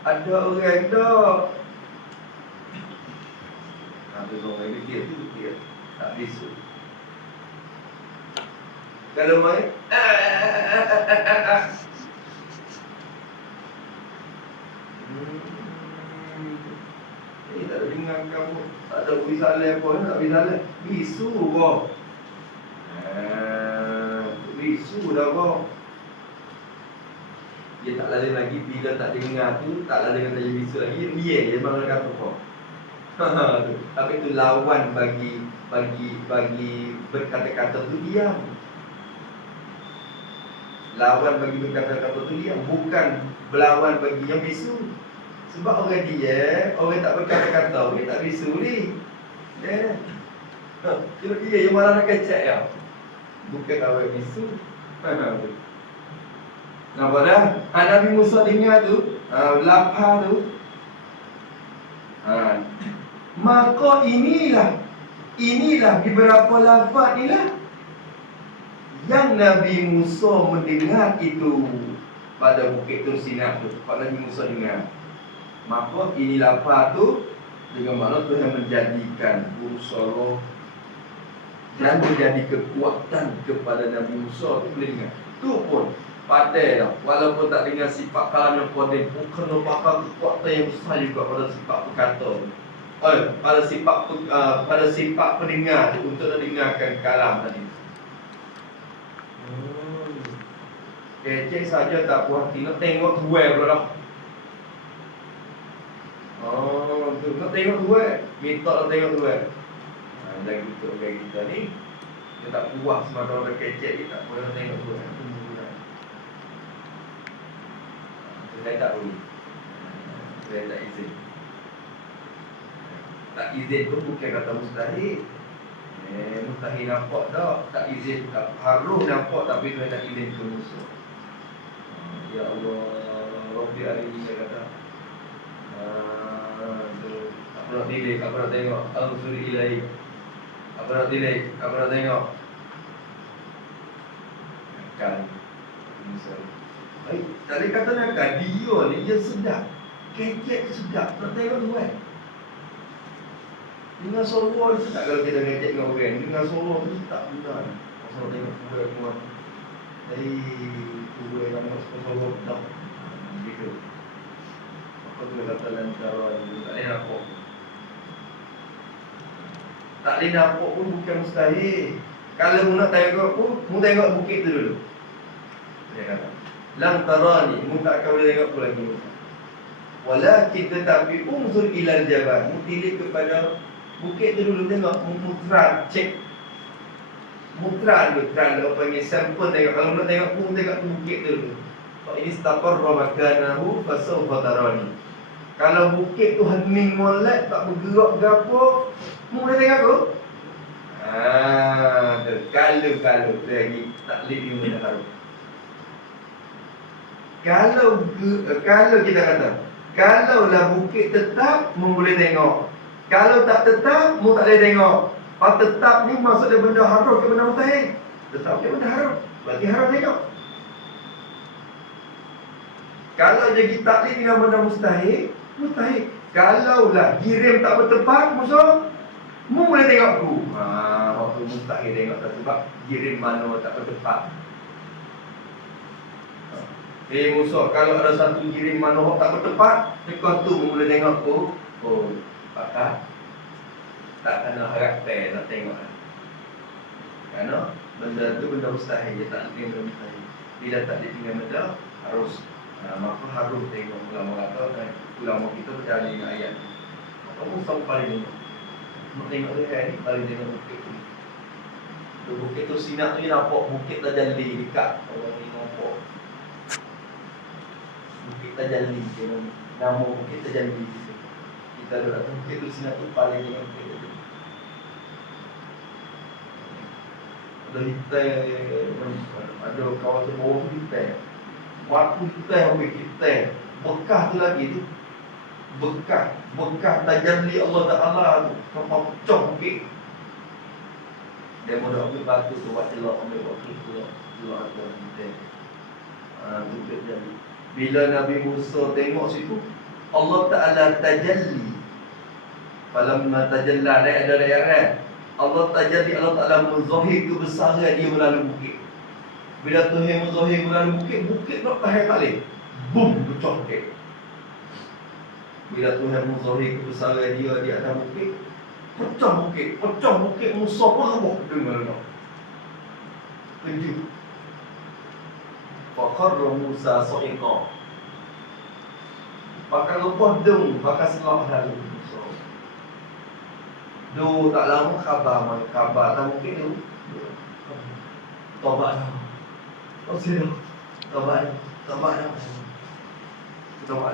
Ada orang tak? Ada orang dia tu dia tak bisu. Kalau main tak ada dengar kamu, tak ada wisalah pun, tak wisalah. Bisu kau. Bisu dah kau. Dia tak lain lagi bila tak dengar tu, tak lain kata dia bisu lagi, dia memang kata kau. Tapi tu lawan bagi berkata-kata tu diam. Lawan bagi berkata-kata tu diam, bukan berlawan bagi yang bisu. Sebab orang dia, orang tak berkata-kata, orang tak bisu ni. Kalau dia yang malah nak kecek ya. Bukan orang bisu. Nampak dah? Nabi Musa dengar tu, lapar tu. Maka inilah beberapa lafaz inilah yang Nabi Musa mendengar itu pada Bukit Tur Sinai tu. Pak Nabi Musa dengar. Maka ini lafaz tu dengan makna Tuhan menjadikan usaha dan menjadi kekuatan kepada Nabi Musa tu boleh dengar. Tu pun padai lah. Walaupun tak dengar sifat kalam yang kodim, kena pakai kekuatan yang besar juga pada sifat perkata. Pada sifat pendengar tu untuk dengarkan kalam tadi. Kecek saja tak puas hati, nak tengok tuai pula dah. Tu nak tengok tuai, minta nak tengok tuai. Dan kita ni dia tak puas semata orang kecek, dia tak boleh nak tengok tuai. Saya tak boleh. Saya tak izin. Tak izin tu bukan kata mustahil. Mustahil nampak tak, tak izin, tak harus nampak tapi Tuhan tak izin ke musuh. Ya Allah, Rabbi hari ini saya kata apa nak delay, apa nak tengok Al-Suri ilahi. Apa nak delay, apa nak tengok Nakal. Tadi kata nakal, dia ni dia sedap. Kecek sedap. Nak tengok tu kan. Dengar suara tu tak kalau kita kecek dengan orang. Dengar suara tu tak benar. Pasal tengok kuih semua. Kuih yang nak suara tak. Gitu. Apa tu kata lantaran tak boleh nampak. Tak boleh nampak pun bukan mustahil. Kalau mu nak tengok pun, mu tengok bukit tu dulu. Dia kata, lantarani, mu tak akan boleh tengok pun lagi. Walakin tetapi unzur ilal jabal, mu tilik kepada bukit tu dulu, tengok, mutran, cek. Mutran dulu, tran dulu, panggil sampel tengok. Kalau nak tengok pun, tengok bukit tu dulu. Ini istaqarra makanahu fasawfa tarani. Kalau bukit tu hening molek, tak bergerak ke apa, mu boleh tengok tu? Kalau tu lagi taklid ni boleh harum. Kalau kita kata, kalaulah bukit tetap, mu boleh tengok. Kalau tak tetap, mu tak boleh tengok. Kalau tetap ni maksud dia benda haram ke benda mustahil? Tetap dia benda haram. Bagi haram tengok. Kalau jadi taklid dengan benda mustahil, mustahil. Kalaulah girim tak bertepat, musuh, mu boleh tengok aku. Waktu mustahil tengok tak sebab girim mana tak bertepat. Musuh, kalau ada satu girim mana tak bertepat, dekat tu mu boleh tengok aku. Oh, pakar tak kena harap nak tengok. Kerana benda tu benda mustahil, dia tak tinggal benda mustahil. Bila tak ditinggal benda, harus maka harus tengok. Ulama kata, ulama kita percaya dengan ayat ni. Maka musuh paling nak tengok dia ni, paling tengok bukit tu. Bukit tu sinar tu nampak bukit tajalli dekat. Orang ni nampak bukit tajalli, nama bukit tajalli. Kita ada bukit tu sinar tu paling tengok bukit tu. Ada hitai, ada kawasan bawah tu hitai. Waktu hitai habis hitai. Bekas tu lagi tu. Bekas tajalli Allah Ta'ala tu. Sampai pecah bukit. Dia mula ambil batu tu, buat celak, ambil batu tu, celak tu hitai. Bukit jadi. Bila Nabi Musa tengok situ, Allah Ta'ala tajalli. Falamma tajalla, ada ayat. Allah tajalli, Allah Ta'ala menzahir kebesaran dia melalui bukit. Bila Tuhan menzahir melalui bukit tak tahan tak boleh. Boom, pecah bukit. Bila Tuhan menzahir kebesaran dia di atas bukit, pecah bukit Musa pun remuk dengar tak. Kejut. Faqarra Musa sa'iqa. Pakai lepas deng, pakai selak dalam Musa. Tu tak lama khabar tak mungkin tu. Tobat dah. Tobat dah. Tengok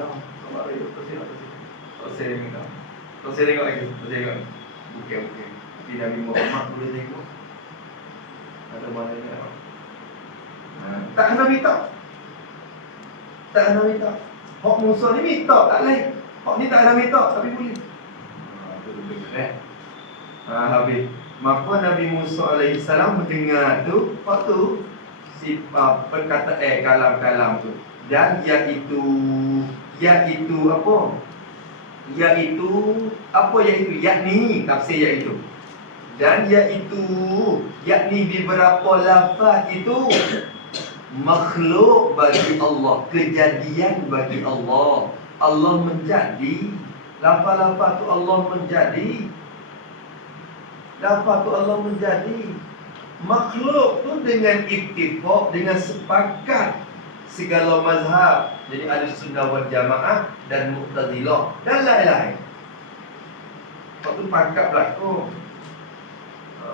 lagi. Bukan. Di Nabi Muhammad boleh tengok. Ada mana ni? Tak kena minta. Hak Musa ni minta tak lain. Hak ni tak kena minta tapi boleh. Tu betul. Habis. Maka Nabi Musa AS mendengar tu, waktu perkataan kalam-kalam tu. Dan iaitu apa? Yakni tafsir iaitu. Dan yakni beberapa lafaz itu makhluk bagi Allah, kejadian bagi Allah. Allah menjadi, lafaz-lafaz tu Allah menjadi. Lafaz tu Allah menjadi. Makhluk tu dengan ittifaq, dengan sepakat segala mazhab. Jadi Ahlussunnah wal Jamaah dan Mu'tazilah dan lain-lain. Waktu pakak berlaku.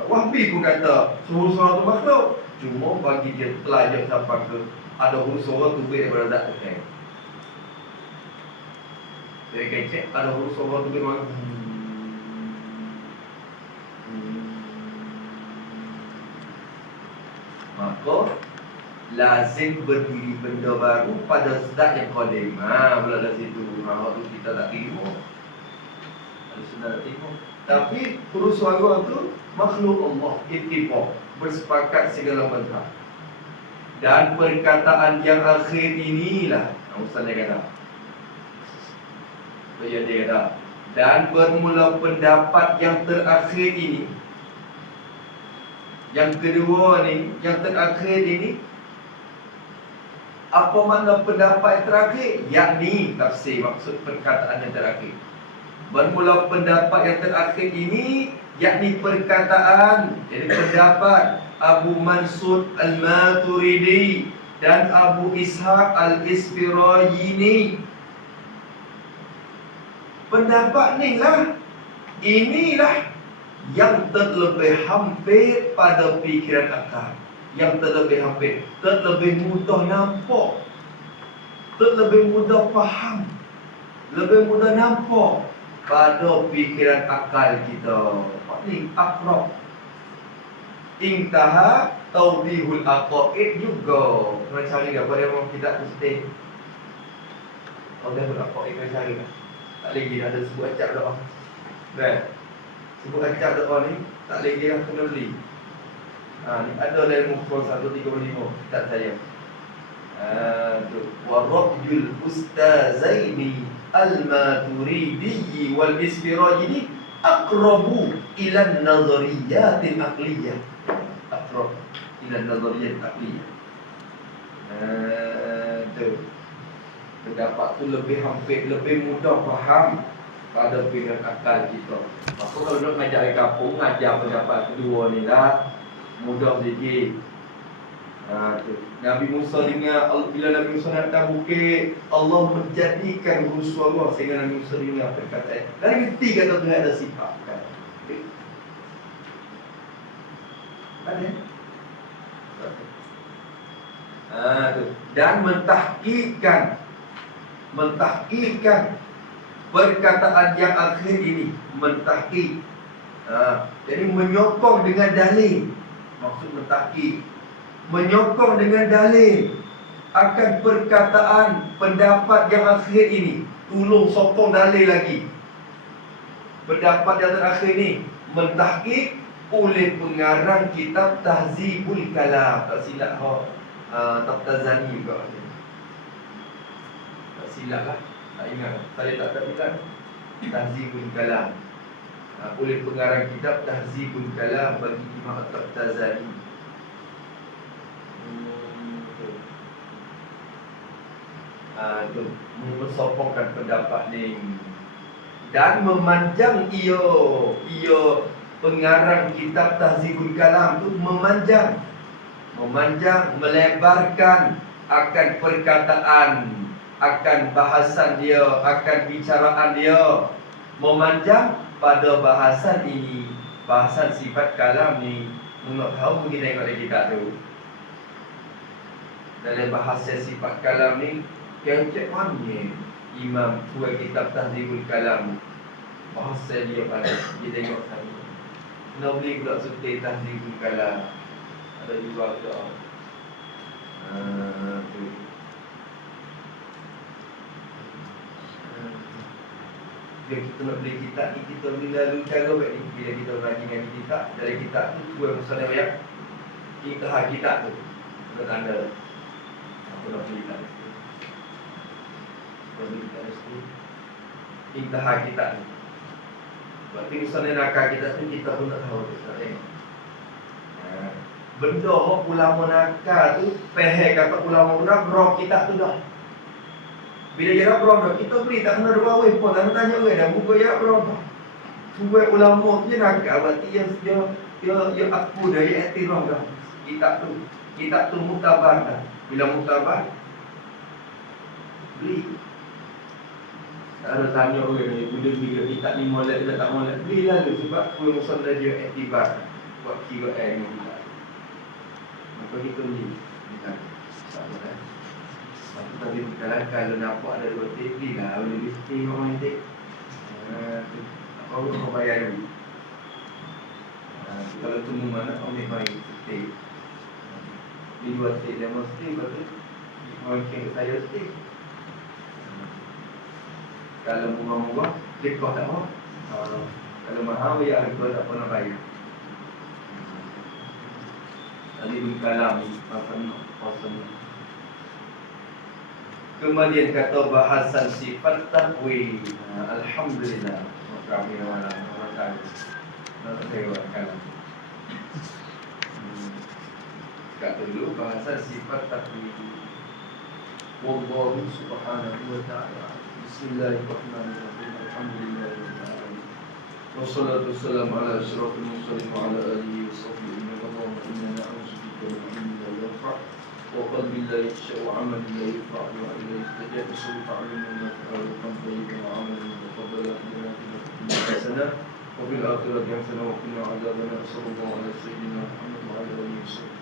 Wahbi pun kata suara suara tu makhluk. Cuma bagi dia pelajar sampai ke ada huruf suara tu daripada zat Tuhan. Jadi kecek ada huruf suara tu memang maka lazim berdiri benda baru pada zat yang qadim. Mula dari situ. Waktu kita tak terima. Sudah tak terima. Tapi huruf suara tu makhluk Allah, ittifaq, bersepakat segala mazhab. Dan perkataan yang akhir inilah Ustaz dia kata Ya dia dah. Dan bermula pendapat yang terakhir ini. Yang kedua ni, yang terakhir ini, apa makna pendapat yang terakhir? Yakni tafsir, maksud perkataan yang terakhir. Bermula pendapat yang terakhir ini, yakni perkataan, jadi pendapat Abu Mansur Al-Maturidi dan Abu Ishaq Al-Isfirayini. Pendapat ni lah, inilah yang terlebih hampir pada fikiran akal, yang terlebih hampir, terlebih mudah nampak, terlebih mudah faham, lebih mudah nampak pada fikiran akal kita. Ini akrab. Intaha tawdihul aqaid juga. Kena cari dah pada orang kita mesti. Tawdihul aqaid kena cari dah. Tak lagi ada sebut acap doa. Kan? Sebut acap doa ni tak lagi dah kena beli. Ni ada dalam muka 135 kitab saya. Tu warajul ustazaini al-Maturidi wal Isfirayini aqrabu ila an-nazariyatil aqliyah. Aqrab ila an-nazariyatil aqliyah. Tu pendapat tu lebih hampir, lebih mudah faham pada pikiran akal kita. Maka kalau nak ngajar di kampung, ngajar pendapat kedua ni lah mudah sedikit. Tu. Nabi Musa dengar, bila Nabi Musa nak datang bukit, Allah menjadikan huru suara sehingga Nabi Musa dengar perkataan. Dan ngerti kata Tuhan ada sifat kan. Ada. Tu. Dan mentahkikkan perkataan yang akhir ini, mentahkik. Jadi menyokong dengan dalil. Maksud mentahkik, menyokong dengan dalil akan perkataan pendapat yang akhir ini. Tolong sokong dalil lagi. Pendapat yang terakhir ni mentahkik oleh pengarang kitab Tahzibul Kalam. Tak silap Tabtazani juga. Tak silap lah. Tak ingat. Saya tak bilang Tahzibul Kalam. Oleh pengarang kitab Tahzibul Kalam bagi Imam Tabtazani. Itu mensopongkan pendapat ni dan memanjang ia pengarang kitab Tahzibul Kalam tu memanjang, melebarkan akan perkataan, akan bahasan dia, akan bicaraan dia, memanjang pada bahasan ini, bahasan sifat kalam ni. Nak tahu mungkin tengok dari kitab tu. Dalam bahasa sifat kalam ni, kecek mana Imam buat kitab Tahzibul Kalam, bahasa dia pada dia tengok sana. Nak beli pula suti Tahzibul Kalam, ada jual ke? Tu. Bila kita nak beli kitab ni, kita beli lalu cara baik ni. Bila kita mengaji dengan kitab, dari kitab tu buat masalah yang kita kitab tu ada tanda apa nak beli kitab ni. Beli kitab ni intaha kitab ni. Berarti misalnya nakal kitab tu, kita pun tak tahu kita tengok. Benda ulama nakal tu, pehek kata ulama nak roh kitab tu dah. Bila dia nak berapa, kita beli tak kena dua weh pun, tak tanya orang dah buka dia berapa. Buat ulama tu je nakal, berarti dia aku dah, dia iktiraf dah. Kitab tu muktabar dah. Bila muktabar, beli. Tak ada tanya orang ni, bila kitab ni molek ke tak molek, beli lalu sebab pengurusan dia iktibar buat kira ni kitab. Maka kita beli kitab. Tapi kalau nampak ada dua TV lah, boleh mesti orang nanti apa orang bayar dulu. Kalau tunggu mana orang bayar stay. Di dua stay dia mesti betul. Orang kena saya stay. Kalau murah-murah, lekah tak apa. Kalau mahal ya harga tak pernah bayar. Tadi berkalam ni, apa ni? Kemudian kata bahasan sifat takwil. Alhamdulillah. Kami orang kami. Kata dulu bahasan sifat takwil. Wallahu subhanahu wa ta'ala. Bismillahirrahmanirrahim. Alhamdulillahirabbil alamin. Wassalatu wassalamu ala asyrafil mursalin wa ala alihi washabbihi inna na'udzubika min ilmin la yanfa' wa qalbin la yakhsha wa 'amalin la yarfa' wa ilayhi istajabu ta'lamun ma ta'lamun tayyiban wa 'amalan mutaqabbalan bi hasanah wa fil akhirati hasanah wa qina 'adzabannar. Sallallahu ala sayyidina Muhammad wa ala alihi washabbihi.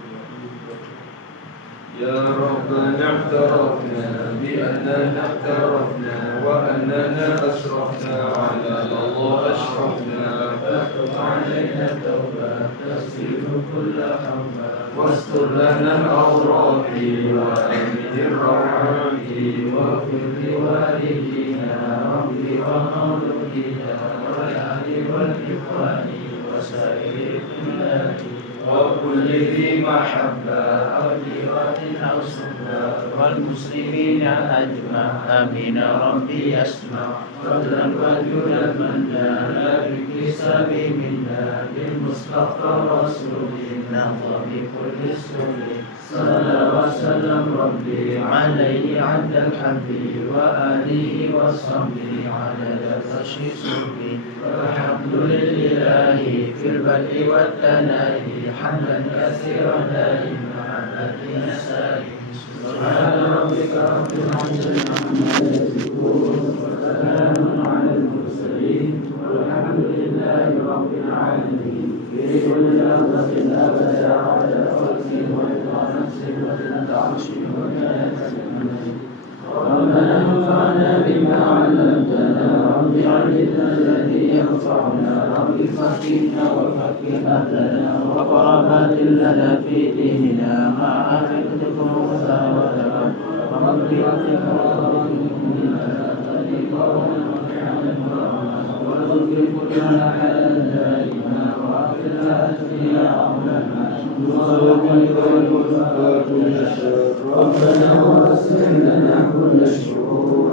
يا ربنا اعترفنا بأننا اعترفنا وأننا أسرفنا على الله أشرفنا فاكتب علينا توبة تغسل كل حوبة واستر لنا الأوراق وأمن الروعات واغفر لوالدينا رب ومولودينا والأهل والإخوان وسائر البلاد وكل ذي محبة أو جيرة أو صحبة والمسلمين أجمع آمين ربي يسمع فضلا وجودا منا لا بالكساب منا بالمصطفى رسول نهضى بكل سر صلى وسلم ربي عليه عند الحمد وآله وصحبه عدد الرشي سري والحمد لله في البدء والتناهي حمدا كثيرا دائما عدد نسائه سبحان ربك رب العزة عما يصفون وسلام على المرسلين والحمد لله رب العالمين في كل لحظة أبدا على خلق ورضا نفس وزنة عرش وكانت ربنا انفعنا بما علمتنا رب علمنا الذي ينفعنا رب فقهنا وفقه أهلنا وقرابات لنا في ديننا مع عافيتكم وثاوتكم ومغفرتك ورحمتكم وارزق كلنا حالا دائما واغفر لنا يا مولانا ربنا واصلح لنا كل الشرور